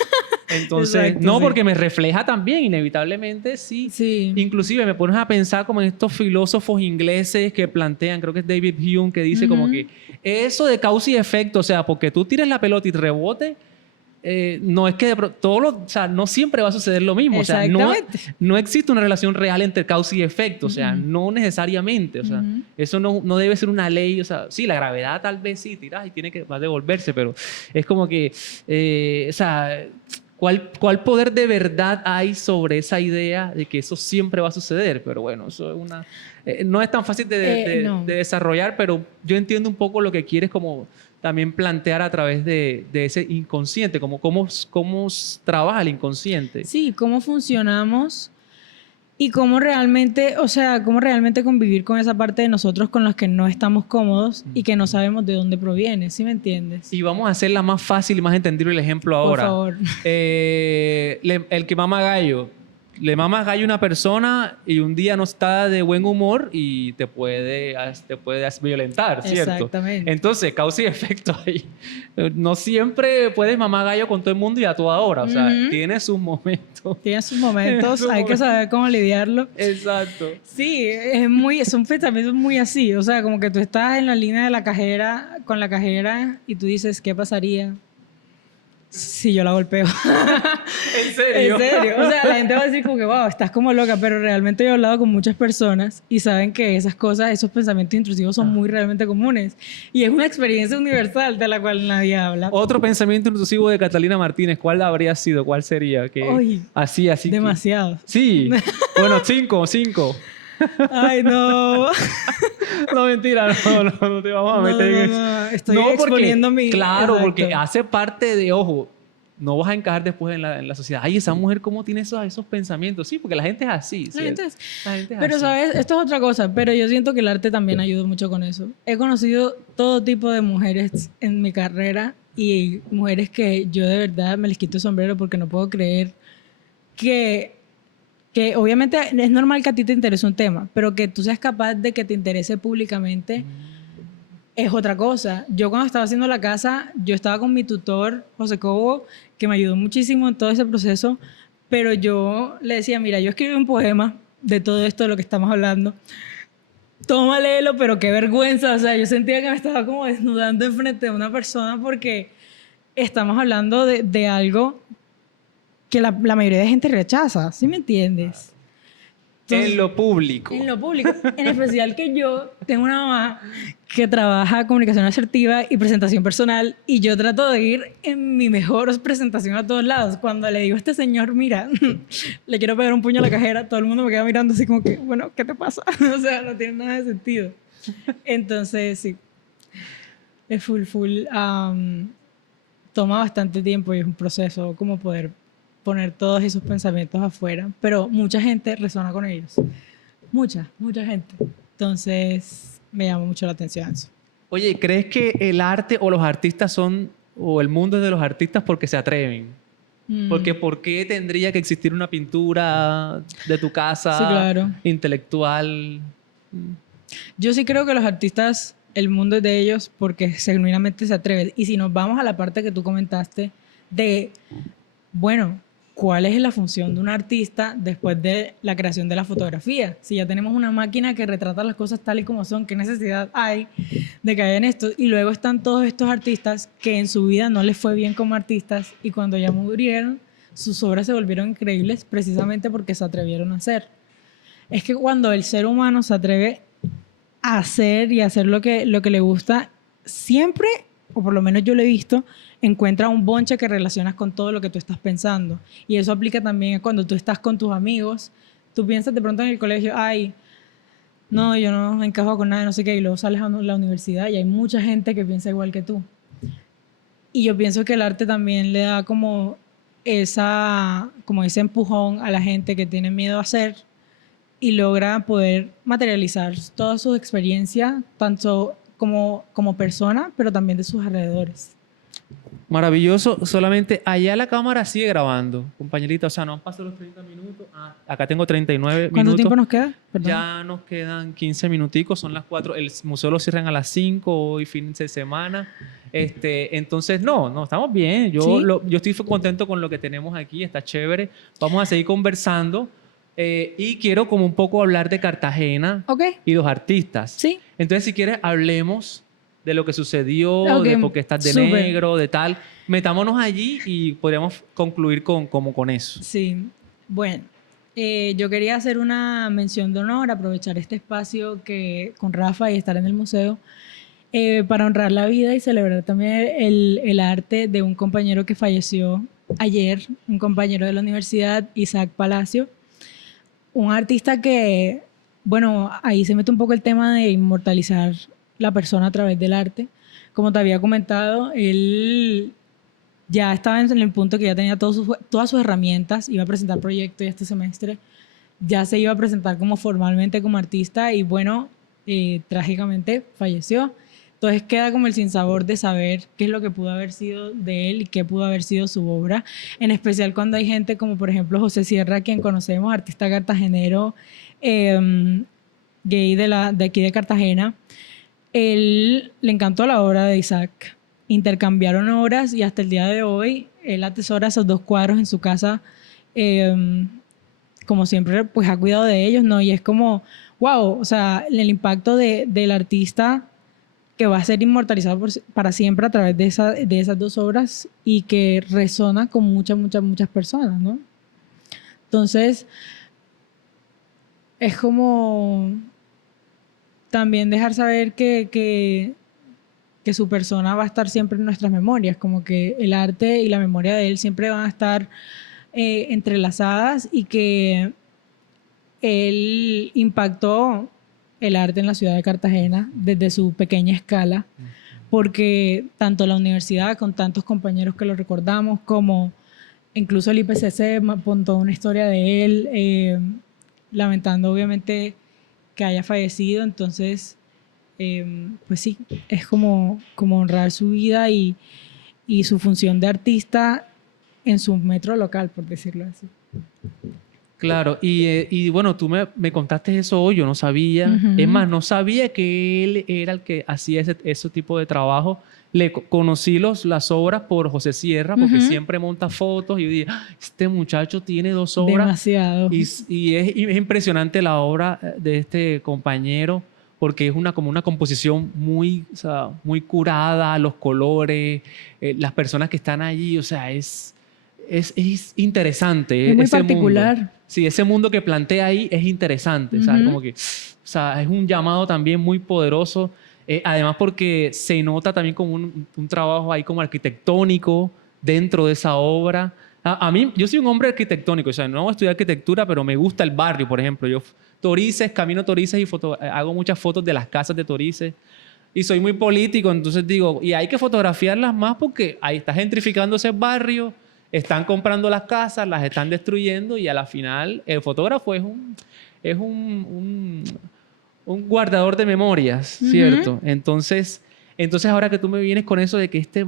Entonces, exacto, no, sí. porque me refleja también, inevitablemente, sí. Inclusive me pones a pensar como en estos filósofos ingleses que plantean, creo que es David Hume, que dice como que eso de causa y efecto, o sea, porque tú tires la pelota y rebote, no es que o sea, no siempre va a suceder lo mismo. O sea, no existe una relación real entre causa y efecto. O sea, no necesariamente. O sea, eso no debe ser una ley. O sea, sí, la gravedad tal vez sí, tiras y va a devolverse, pero es como que, o sea, ¿cuál poder de verdad hay sobre esa idea de que eso siempre va a suceder? Pero bueno, eso es no es tan fácil de desarrollar, pero yo entiendo un poco lo que quieres como también plantear a través de ese inconsciente, como cómo trabaja el inconsciente. Sí, cómo funcionamos y cómo realmente, o sea, cómo realmente convivir con esa parte de nosotros con los que no estamos cómodos y que no sabemos de dónde proviene, ¿sí me entiendes? Y vamos a hacerla más fácil y más entendible el ejemplo ahora. Por favor. El que mama gallo. Le mamas gallo a una persona y un día no está de buen humor y te puede violentar, ¿cierto? Exactamente. Entonces, causa y efecto ahí. No siempre puedes mamar gallo con todo el mundo y a toda hora. O sea, tiene sus momentos. Tiene sus momentos, hay que saber cómo lidiarlo. Exacto. Sí, son pensamientos muy así. O sea, como que tú estás en la línea de la cajera, con la cajera y tú dices, ¿qué pasaría si yo la golpeo? ¿En serio? En serio. O sea, la gente va a decir como que, wow, estás como loca, pero realmente yo he hablado con muchas personas y saben que esas cosas, esos pensamientos intrusivos son muy realmente comunes. Y es una experiencia universal de la cual nadie habla. Otro pensamiento intrusivo de Catalina Martínez, ¿cuál habría sido? ¿Cuál sería? Así. Demasiado. Sí. Bueno, cinco. Ay, no. No, mentira, no te vamos a meter en eso. No, estoy exponiendo mi... Claro, Exacto. porque hace parte de, ojo, no vas a encajar después en la sociedad. Ay, esa mujer, ¿cómo tiene esos pensamientos? Sí, porque la gente es así. La gente es pero, así. ¿Sabes? Esto es otra cosa, pero yo siento que el arte también ayuda mucho con eso. He conocido todo tipo de mujeres en mi carrera y mujeres que yo de verdad me les quito el sombrero porque no puedo creer que obviamente es normal que a ti te interese un tema, pero que tú seas capaz de que te interese públicamente es otra cosa. Yo cuando estaba haciendo la casa, yo estaba con mi tutor, José Cobo, que me ayudó muchísimo en todo ese proceso, pero yo le decía, mira, yo escribí un poema de todo esto de lo que estamos hablando. Toma, léelo, pero qué vergüenza. O sea, yo sentía que me estaba como desnudando enfrente de una persona porque estamos hablando de algo que la mayoría de gente rechaza, ¿sí me entiendes? Entonces, en lo público. En lo público. En especial que yo tengo una mamá que trabaja comunicación asertiva y presentación personal y yo trato de ir en mi mejor presentación a todos lados. Cuando le digo a este señor, mira, le quiero pegar un puño a la cajera, todo el mundo me queda mirando así como que, bueno, ¿qué te pasa? O sea, no tiene nada de sentido. Entonces, sí. Es full. Toma bastante tiempo y es un proceso como poder poner todos esos pensamientos afuera, pero mucha gente resona con ellos. Mucha gente. Entonces, me llama mucho la atención eso. Oye, ¿crees que el arte o los artistas o el mundo es de los artistas porque se atreven? Porque ¿por qué tendría que existir una pintura de tu casa, sí, claro, intelectual? Yo sí creo que los artistas, el mundo es de ellos porque genuinamente se atreven. Y si nos vamos a la parte que tú comentaste de, bueno, ¿cuál es la función de un artista después de la creación de la fotografía? Si ya tenemos una máquina que retrata las cosas tal y como son, ¿qué necesidad hay de que hayan esto? Y luego están todos estos artistas que en su vida no les fue bien como artistas y cuando ya murieron, sus obras se volvieron increíbles precisamente porque se atrevieron a hacer. Es que cuando el ser humano se atreve a hacer y a hacer lo que le gusta, siempre, o por lo menos yo lo he visto, encuentra un bonche que relacionas con todo lo que tú estás pensando. Y eso aplica también a cuando tú estás con tus amigos. Tú piensas de pronto en el colegio, ay, no, yo no encajo con nadie, no sé qué, y luego sales a la universidad y hay mucha gente que piensa igual que tú. Y yo pienso que el arte también le da como ese empujón a la gente que tiene miedo a hacer y logra poder materializar toda su experiencia, tanto como persona, pero también de sus alrededores. Maravilloso. Solamente allá la cámara sigue grabando, compañerita. O sea, no han pasado los 30 minutos. Acá tengo 39 minutos. ¿Cuánto tiempo nos queda? Perdón. Ya nos quedan 15 minuticos. Son las 4. El museo lo cierran a las 5 hoy, fin de semana. Entonces, no, estamos bien. ¿Sí? Yo estoy contento con lo que tenemos aquí. Está chévere. Vamos a seguir conversando. Y quiero como un poco hablar de Cartagena Okay. y los artistas. Sí. Entonces, si quieres, hablemos de lo que sucedió, Ok, de por qué estás de súper. negro, de tal. Metámonos allí y podríamos concluir como con eso. Sí, bueno, yo quería hacer una mención de honor, aprovechar este espacio que con Rafa y estar en el museo para honrar la vida y celebrar también el arte de un compañero que falleció ayer, un compañero de la universidad, Isaac Palacio, un artista que, bueno, ahí se mete un poco el tema de inmortalizar la persona a través del arte. Como te había comentado, él ya estaba en el punto que ya tenía todas sus herramientas, iba a presentar proyectos este semestre, ya se iba a presentar como formalmente como artista y bueno, trágicamente falleció. Entonces queda como el sinsabor de saber qué es lo que pudo haber sido de él y qué pudo haber sido su obra, en especial cuando hay gente como por ejemplo José Sierra, quien conocemos, artista cartagenero, gay de aquí de Cartagena. Él le encantó la obra de Isaac. Intercambiaron obras y hasta el día de hoy él atesora esos 2 cuadros en su casa. eh, Como siempre, pues ha cuidado de ellos, ¿no? Y es como, wow, o sea, el impacto del artista que va a ser inmortalizado para siempre a través de esas 2 obras y que resona con muchas, muchas, muchas personas, ¿no? Entonces, es como también dejar saber que su persona va a estar siempre en nuestras memorias, como que el arte y la memoria de él siempre van a estar entrelazadas y que él impactó el arte en la ciudad de Cartagena desde su pequeña escala, porque tanto la universidad, con tantos compañeros que lo recordamos, como incluso el IPCC montó una historia de él, lamentando obviamente que haya fallecido, entonces pues sí, es como honrar su vida y su función de artista en su metro local, por decirlo así. Claro, y bueno, tú me contaste eso hoy, yo no sabía. Es Ujú. más, no sabía que él era el que hacía ese tipo de trabajo. Conocí las obras por José Sierra, porque Ujú. siempre monta fotos y yo dije, "Ah, este muchacho tiene 2 obras Demasiado. y es impresionante la obra de este compañero, porque es como una composición muy, o sea, muy curada, los colores, las personas que están allí, o sea, es interesante Es muy ese mundo. particular. Sí, ese mundo que plantea ahí es interesante, ¿sabes? Ujú. Como que, o sea, es un llamado también muy poderoso. Además porque se nota también como un trabajo ahí como arquitectónico dentro de esa obra. A mí, yo soy un hombre arquitectónico, o sea, no voy a estudiar arquitectura, pero me gusta el barrio, por ejemplo. Yo Torices, camino Torices y hago muchas fotos de las casas de Torices. Y soy muy político, entonces digo, y hay que fotografiarlas más porque ahí está gentrificando ese barrio, están comprando las casas, las están destruyendo y a la final el fotógrafo es un guardador de memorias, Ujú. ¿cierto? Entonces ahora que tú me vienes con eso de que este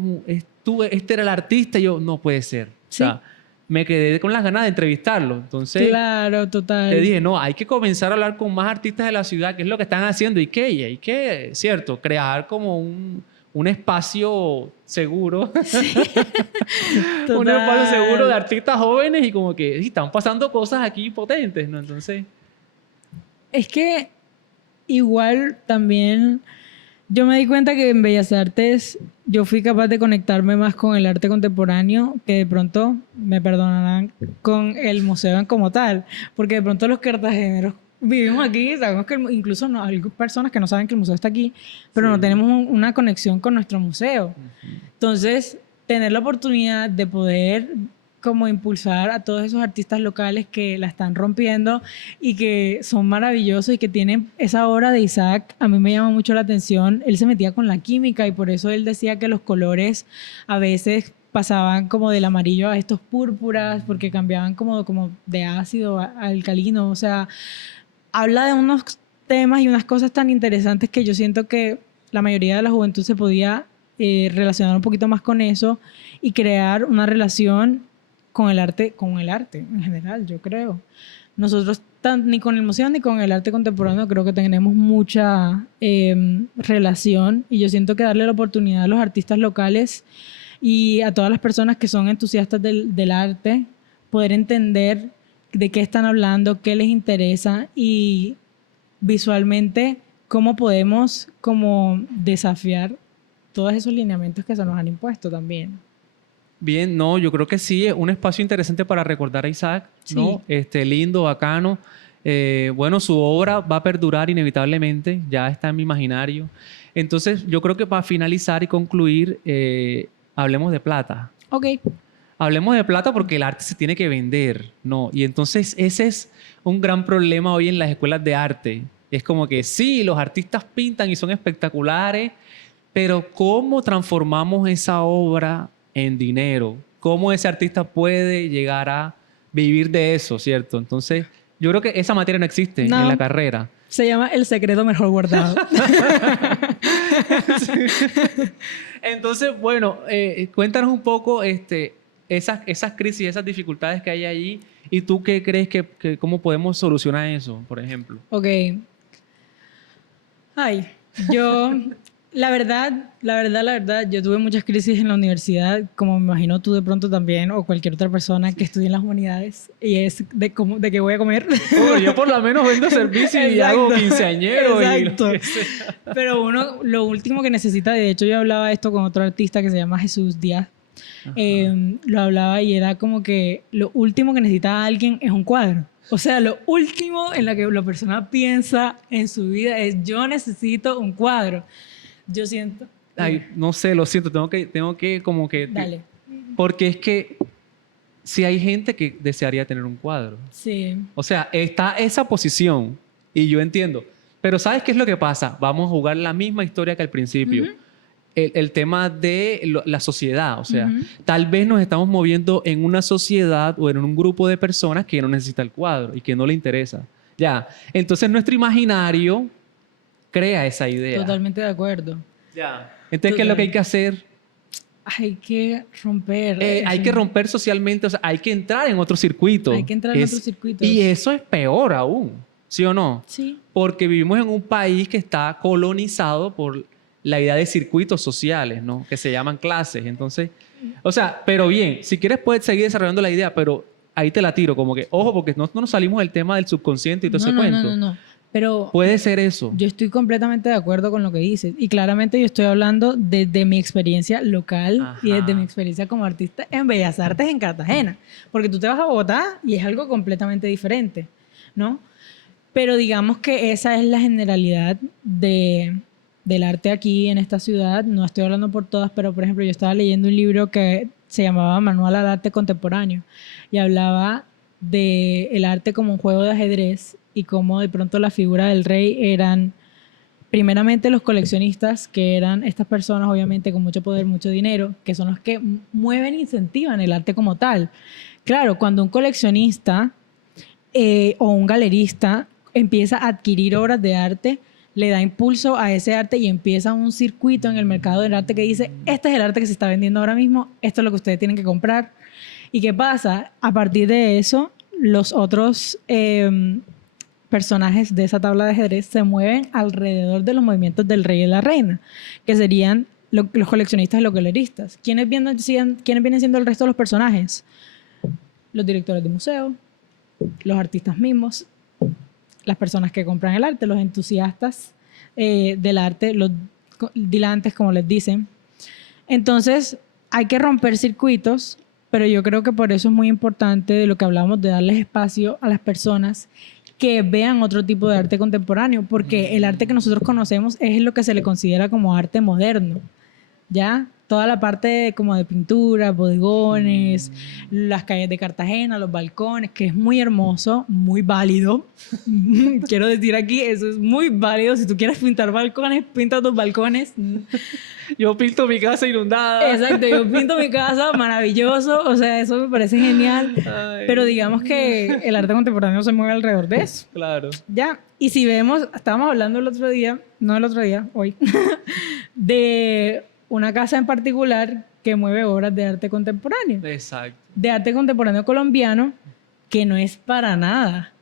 era el artista, yo no puede ser. O Sí, sea, me quedé con las ganas de entrevistarlo. Entonces claro, te total. dije, no, hay que comenzar a hablar con más artistas de la ciudad, qué es lo que están haciendo y hay que, cierto, crear como un espacio seguro, Sí, un espacio seguro de total. artistas jóvenes y como que sí, están pasando cosas aquí potentes, ¿no? Entonces, Es que igual también yo me di cuenta que en Bellas Artes yo fui capaz de conectarme más con el arte contemporáneo que de pronto, me perdonarán, con el museo en como tal. Porque de pronto los cartageneros vivimos aquí, sabemos que incluso no, hay personas que no saben que el museo está aquí, pero no sí. tenemos una conexión con nuestro museo. Ujú. Entonces, tener la oportunidad de poder como impulsar a todos esos artistas locales que la están rompiendo y que son maravillosos y que tienen esa obra de Isaac, a mí me llama mucho la atención. Él se metía con la química y por eso él decía que los colores a veces pasaban como del amarillo a estos púrpuras porque cambiaban como de ácido a alcalino. O sea, habla de unos temas y unas cosas tan interesantes que yo siento que la mayoría de la juventud se podía relacionar un poquito más con eso y crear una relación con el arte en general, yo creo. Nosotros ni con el museo ni con el arte contemporáneo creo que tenemos mucha relación y yo siento que darle la oportunidad a los artistas locales y a todas las personas que son entusiastas del arte, poder entender de qué están hablando, qué les interesa y visualmente cómo podemos como desafiar todos esos lineamientos que se nos han impuesto también. Bien, no, yo creo que sí, es un espacio interesante para recordar a Isaac, ¿no? Lindo, bacano. Bueno, su obra va a perdurar inevitablemente, ya está en mi imaginario. Entonces, yo creo que para finalizar y concluir, hablemos de plata. Ok. Hablemos de plata porque el arte se tiene que vender, ¿no? Y entonces ese es un gran problema hoy en las escuelas de arte. Es como que sí, los artistas pintan y son espectaculares, pero ¿cómo transformamos esa obra en dinero? ¿Cómo ese artista puede llegar a vivir de eso, cierto? Entonces, yo creo que esa materia no existe en la carrera. Se llama El secreto mejor guardado. Entonces, bueno, cuéntanos un poco esas crisis, esas dificultades que hay allí y tú qué crees que cómo podemos solucionar eso, por ejemplo. Ok. Ay, yo, la verdad, yo tuve muchas crisis en la universidad, como me imagino tú de pronto también, o cualquier otra persona que estudie en las humanidades, y es de qué voy a comer. Oh, yo por lo menos vendo servicio y hago quinceañero. Exacto. Pero uno, lo último que necesita, de hecho yo hablaba esto con otro artista que se llama Jesús Díaz, lo hablaba y era como que lo último que necesita alguien es un cuadro. O sea, lo último en lo que la persona piensa en su vida es yo necesito un cuadro. Yo siento... Ay, no sé, lo siento, tengo que como que... Dale. Porque es que sí hay gente que desearía tener un cuadro. Sí. O sea, está esa posición y yo entiendo. Pero ¿sabes qué es lo que pasa? Vamos a jugar la misma historia que al principio. El tema de la sociedad. O sea, tal vez nos estamos moviendo en una sociedad o en un grupo de personas que no necesita el cuadro y que no le interesa. Ya. Entonces nuestro imaginario crea esa idea. Totalmente de acuerdo. Ya. Entonces, ¿qué es lo que hay que hacer? Hay que romper. Hay que romper socialmente, o sea, hay que entrar en otro circuito. Hay que entrar en otro circuito. Y eso es peor aún, ¿sí o no? Sí. Porque vivimos en un país que está colonizado por la idea de circuitos sociales, ¿no? Que se llaman clases. Entonces, o sea, pero bien, si quieres puedes seguir desarrollando la idea, pero ahí te la tiro, como que, ojo, porque no nos salimos del tema del subconsciente y todo ese cuento. No. Pero puede ser eso. Yo estoy completamente de acuerdo con lo que dices. Y claramente yo estoy hablando desde mi experiencia local y desde mi experiencia como artista en Bellas Artes en Cartagena. Porque tú te vas a Bogotá y es algo completamente diferente, ¿no? Pero digamos que esa es la generalidad del arte aquí en esta ciudad. No estoy hablando por todas, pero por ejemplo yo estaba leyendo un libro que se llamaba Manual al Arte Contemporáneo y hablaba del arte como un juego de ajedrez y cómo de pronto la figura del rey eran primeramente los coleccionistas, que eran estas personas obviamente con mucho poder, mucho dinero, que son los que mueven e incentivan el arte como tal. Claro, cuando un coleccionista o un galerista empieza a adquirir obras de arte, le da impulso a ese arte y empieza un circuito en el mercado del arte que dice, este es el arte que se está vendiendo ahora mismo, esto es lo que ustedes tienen que comprar. ¿Y qué pasa? A partir de eso, los otros personajes de esa tabla de ajedrez se mueven alrededor de los movimientos del rey y la reina, que serían los coleccionistas y los galeristas. ¿Quiénes vienen siendo el resto de los personajes? Los directores de museo, los artistas mismos, las personas que compran el arte, los entusiastas del arte, los dilantes, como les dicen. Entonces, hay que romper circuitos, pero yo creo que por eso es muy importante de lo que hablamos, de darles espacio a las personas que vean otro tipo de arte contemporáneo, porque el arte que nosotros conocemos es lo que se le considera como arte moderno, ¿ya? Toda la parte como de pintura, bodegones, las calles de Cartagena, los balcones, que es muy hermoso, muy válido. Quiero decir aquí, eso es muy válido. Si tú quieres pintar balcones, pinta tus balcones. Yo pinto mi casa inundada. Exacto, yo pinto mi casa, maravilloso. O sea, eso me parece genial. Ay. Pero digamos que el arte contemporáneo se mueve alrededor de eso. Claro. Ya, y si vemos, estábamos hablando hoy, de una casa en particular que mueve obras de arte contemporáneo. Exacto. De arte contemporáneo colombiano, que no es para nada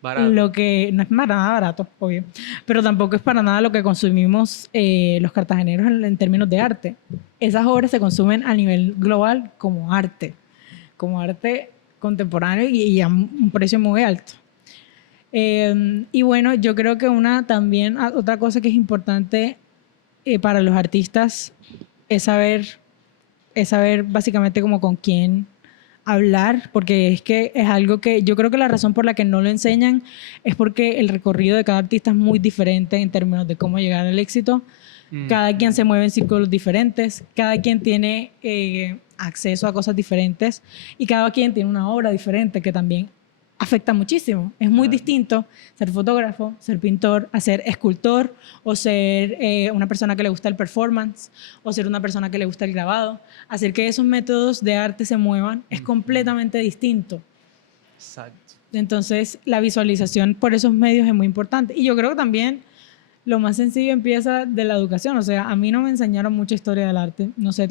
barato. No es para nada barato, obvio. Pero tampoco es para nada lo que consumimos los cartageneros en términos de arte. Esas obras se consumen a nivel global como arte contemporáneo y a un precio muy alto. Y bueno, yo creo que otra cosa que es importante para los artistas es saber básicamente como con quién hablar, porque es que es algo que yo creo que la razón por la que no lo enseñan es porque el recorrido de cada artista es muy diferente en términos de cómo llegar al éxito. Cada quien se mueve en círculos diferentes, cada quien tiene acceso a cosas diferentes y cada quien tiene una obra diferente que también afecta muchísimo. Es muy distinto ser fotógrafo, ser pintor, a ser escultor o ser una persona que le gusta el performance o ser una persona que le gusta el grabado. Hacer que esos métodos de arte se muevan es completamente distinto. Exacto. Entonces, la visualización por esos medios es muy importante. Y yo creo que también lo más sencillo empieza de la educación. O sea, a mí no me enseñaron mucha historia del arte, no sé,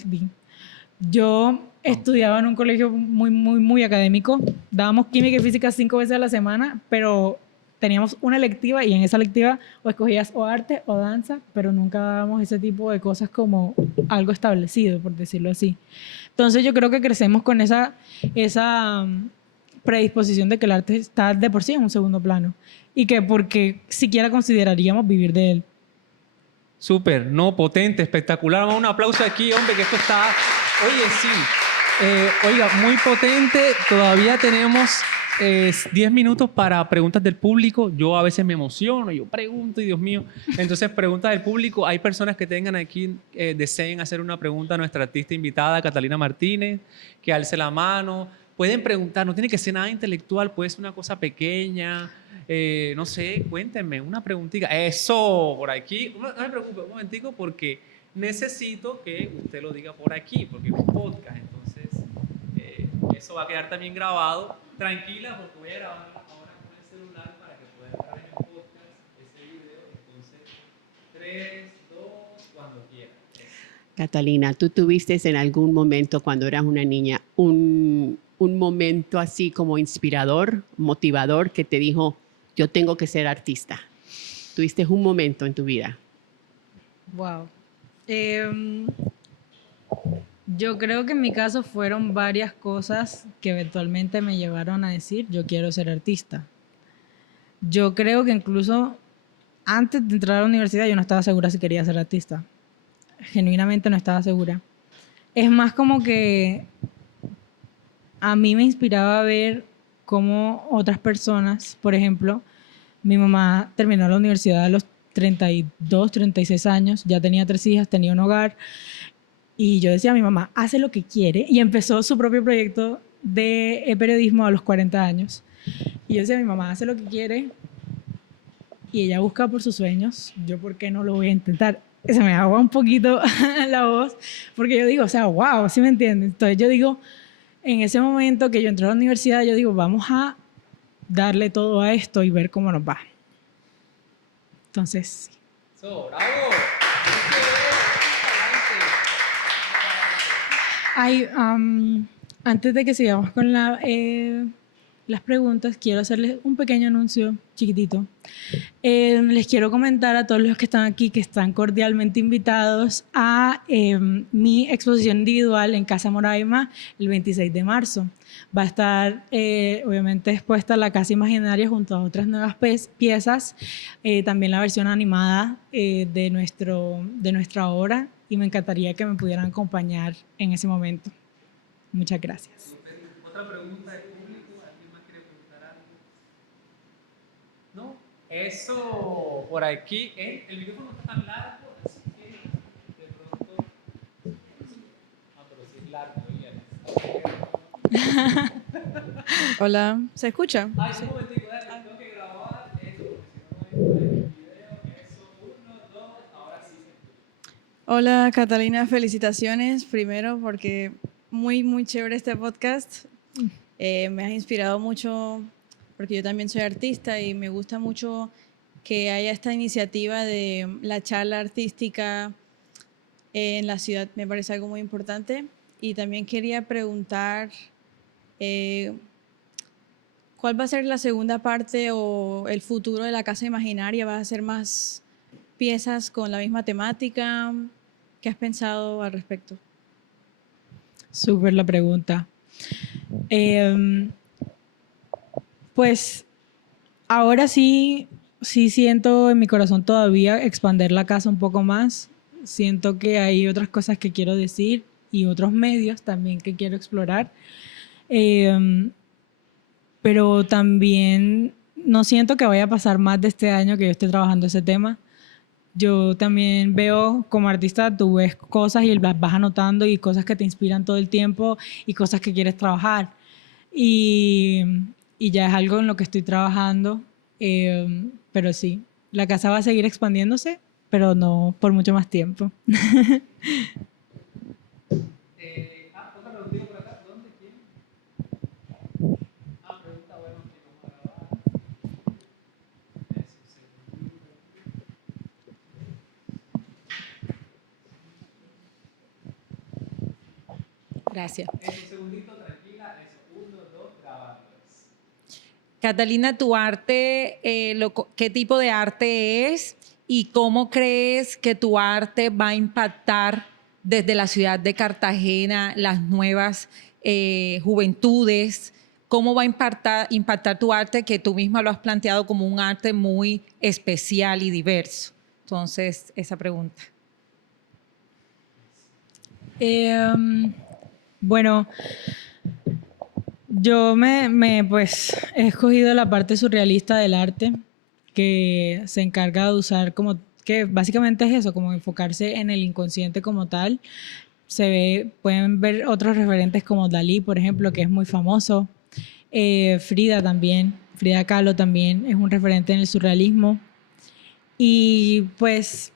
yo estudiaba en un colegio muy académico. Dábamos química y física 5 veces a la semana, pero teníamos una electiva y en esa electiva o escogías o arte o danza, pero nunca dábamos ese tipo de cosas como algo establecido, por decirlo así. Entonces yo creo que crecemos con esa predisposición de que el arte está de por sí en un segundo plano y que porque siquiera consideraríamos vivir de él. Súper, no, potente, espectacular. Vamos, un aplauso aquí, hombre, que esto está... Oye, sí. Oiga, muy potente. Todavía tenemos 10 minutos para preguntas del público. Yo a veces me emociono, yo pregunto y Dios mío. Entonces, preguntas del público. Hay personas que tengan aquí, deseen hacer una pregunta a nuestra artista invitada, Catalina Martínez, que alce la mano. Pueden preguntar, no tiene que ser nada intelectual, puede ser una cosa pequeña. No sé, cuéntenme, una preguntita. Eso, por aquí. No me preocupe, un momentico, porque necesito que usted lo diga por aquí, porque es un podcast, entonces eso va a quedar también grabado. Tranquila, porque voy a grabar ahora con el celular para que pueda entrar en el podcast ese video. Entonces, 3, 2, cuando quiera. Catalina, ¿tú tuviste en algún momento cuando eras una niña un momento así como inspirador, motivador, que te dijo, yo tengo que ser artista? ¿Tuviste un momento en tu vida? Wow. Yo creo que en mi caso fueron varias cosas que eventualmente me llevaron a decir, yo quiero ser artista. Yo creo que incluso antes de entrar a la universidad yo no estaba segura si quería ser artista. Genuinamente no estaba segura. Es más como que a mí me inspiraba ver cómo otras personas, por ejemplo, mi mamá terminó la universidad a los 32, 36 años, ya tenía 3 hijas, tenía un hogar, y yo decía a mi mamá, hace lo que quiere, y empezó su propio proyecto de periodismo a los 40 años. Y yo decía a mi mamá, hace lo que quiere, y ella busca por sus sueños, yo por qué no lo voy a intentar. Se me agua un poquito la voz, porque yo digo, o sea, wow, ¿sí me entiendes? Entonces yo digo, en ese momento que yo entré a la universidad, yo digo, vamos a darle todo a esto y ver cómo nos va. Entonces, sí. ¡Bravo! Hay, antes de que sigamos con las preguntas, quiero hacerles un pequeño anuncio chiquitito. Les quiero comentar a todos los que están aquí que están cordialmente invitados a mi exposición individual en Casa Moraima el 26 de marzo. Va a estar obviamente expuesta la Casa Imaginaria junto a otras nuevas piezas, también la versión animada de nuestra obra, y me encantaría que me pudieran acompañar en ese momento. Muchas gracias. ¿Otra pregunta del público? ¿Alguien más quiere preguntar algo? ¿No? Eso, por aquí, el micrófono está tan largo, así que de pronto... pero sí es largo, Hola, ¿se escucha? Ay, un momentico, dale, tengo que grabar esto, porque si no me entra el video. Eso, 1, 2, ahora sí se escucha. Hola, Catalina, felicitaciones primero porque muy chévere este podcast. Me has inspirado mucho porque yo también soy artista y me gusta mucho que haya esta iniciativa de la charla artística en la ciudad. Me parece algo muy importante. Y también quería preguntar, ¿cuál va a ser la segunda parte o el futuro de la Casa Imaginaria? ¿Vas a hacer más piezas con la misma temática? ¿Qué has pensado al respecto? Súper la pregunta. Pues ahora sí siento en mi corazón todavía expandir la casa un poco más. siento que hay otras cosas que quiero decir y otros medios también que quiero explorar. Pero también no siento que vaya a pasar más de este año que yo esté trabajando ese tema. Yo también veo como artista, tú ves cosas y las vas anotando y cosas que te inspiran todo el tiempo y cosas que quieres trabajar. Y, y ya es algo en lo que estoy trabajando. Pero sí, la casa va a seguir expandiéndose, pero no por mucho más tiempo. Otra preguntita por acá. ¿Dónde? ¿Quién? Pregunta, bueno, que vamos a grabar. Eso, sí. Gracias. Eso, un segundito, tranquila. Eso, 1, 2, grabando. Catalina, tu arte, ¿qué tipo de arte es y cómo crees que tu arte va a impactar desde la ciudad de Cartagena las nuevas juventudes? ¿Cómo va a impactar tu arte, que tú misma lo has planteado como un arte muy especial y diverso? Entonces, esa pregunta. Bueno, yo pues he escogido la parte surrealista del arte, que se encarga de usar como, que básicamente es eso, como enfocarse en el inconsciente como tal. Pueden ver otros referentes como Dalí, por ejemplo, que es muy famoso. Frida también, Frida Kahlo también es un referente en el surrealismo. Y pues,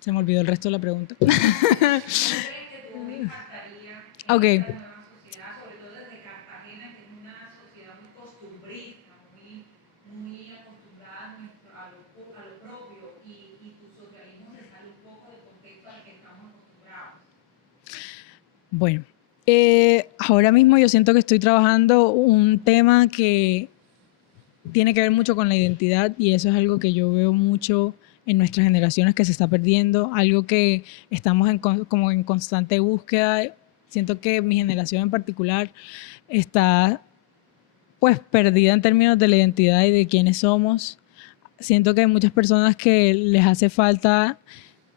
se me olvidó el resto de la pregunta. Ok. Bueno, ahora mismo yo siento que estoy trabajando un tema que tiene que ver mucho con la identidad y eso es algo que yo veo mucho en nuestras generaciones que se está perdiendo, algo que estamos como en constante búsqueda. Siento que mi generación en particular está pues perdida en términos de la identidad y de quiénes somos. Siento que hay muchas personas que les hace falta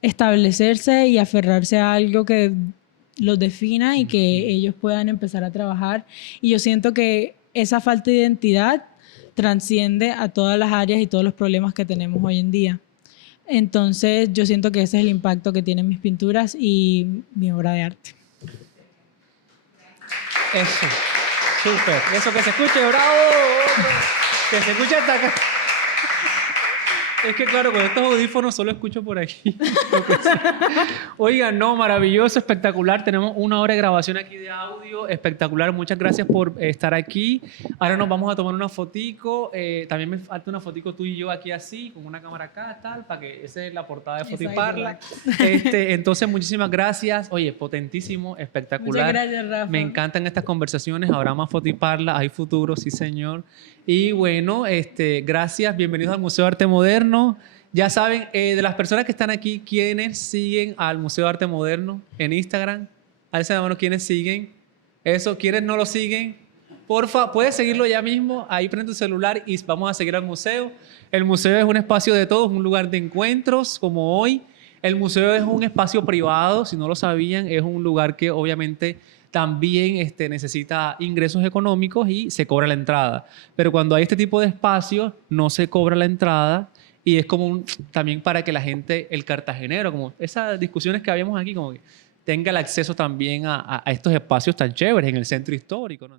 establecerse y aferrarse a algo que los defina y que ellos puedan empezar a trabajar. Y yo siento que esa falta de identidad transciende a todas las áreas y todos los problemas que tenemos hoy en día. Entonces yo siento que ese es el impacto que tienen mis pinturas y mi obra de arte. Eso, súper. Eso, que se escuche, bravo. Que se escuche hasta acá. Es que claro, con estos audífonos solo escucho por aquí. Oigan, no, maravilloso, espectacular. Tenemos 1 hora de grabación aquí de audio, espectacular. Muchas gracias por estar aquí. Ahora nos vamos a tomar una fotico. También me falta una fotico tú y yo aquí así, con una cámara acá, tal, para que esa es la portada de Fotiparla. Entonces, muchísimas gracias. Oye, potentísimo, espectacular. Muchas gracias, Rafa. Me encantan estas conversaciones. Habrá más Fotiparla, hay futuro, sí señor. Y bueno, gracias. Bienvenidos al Museo de Arte Moderno. Ya saben, de las personas que están aquí, ¿quiénes siguen al Museo de Arte Moderno en Instagram? Alcen la mano, ¿quiénes siguen? Eso, ¿quiénes no lo siguen? Porfa, puedes seguirlo ya mismo. Ahí prende tu celular y vamos a seguir al museo. El museo es un espacio de todos, un lugar de encuentros como hoy. El museo es un espacio privado, si no lo sabían, es un lugar que obviamente también necesita ingresos económicos y se cobra la entrada. Pero cuando hay este tipo de espacios, no se cobra la entrada y es como también para que la gente, el cartagenero, como esas discusiones que habíamos aquí, como que tenga el acceso también a estos espacios tan chéveres en el centro histórico, ¿no?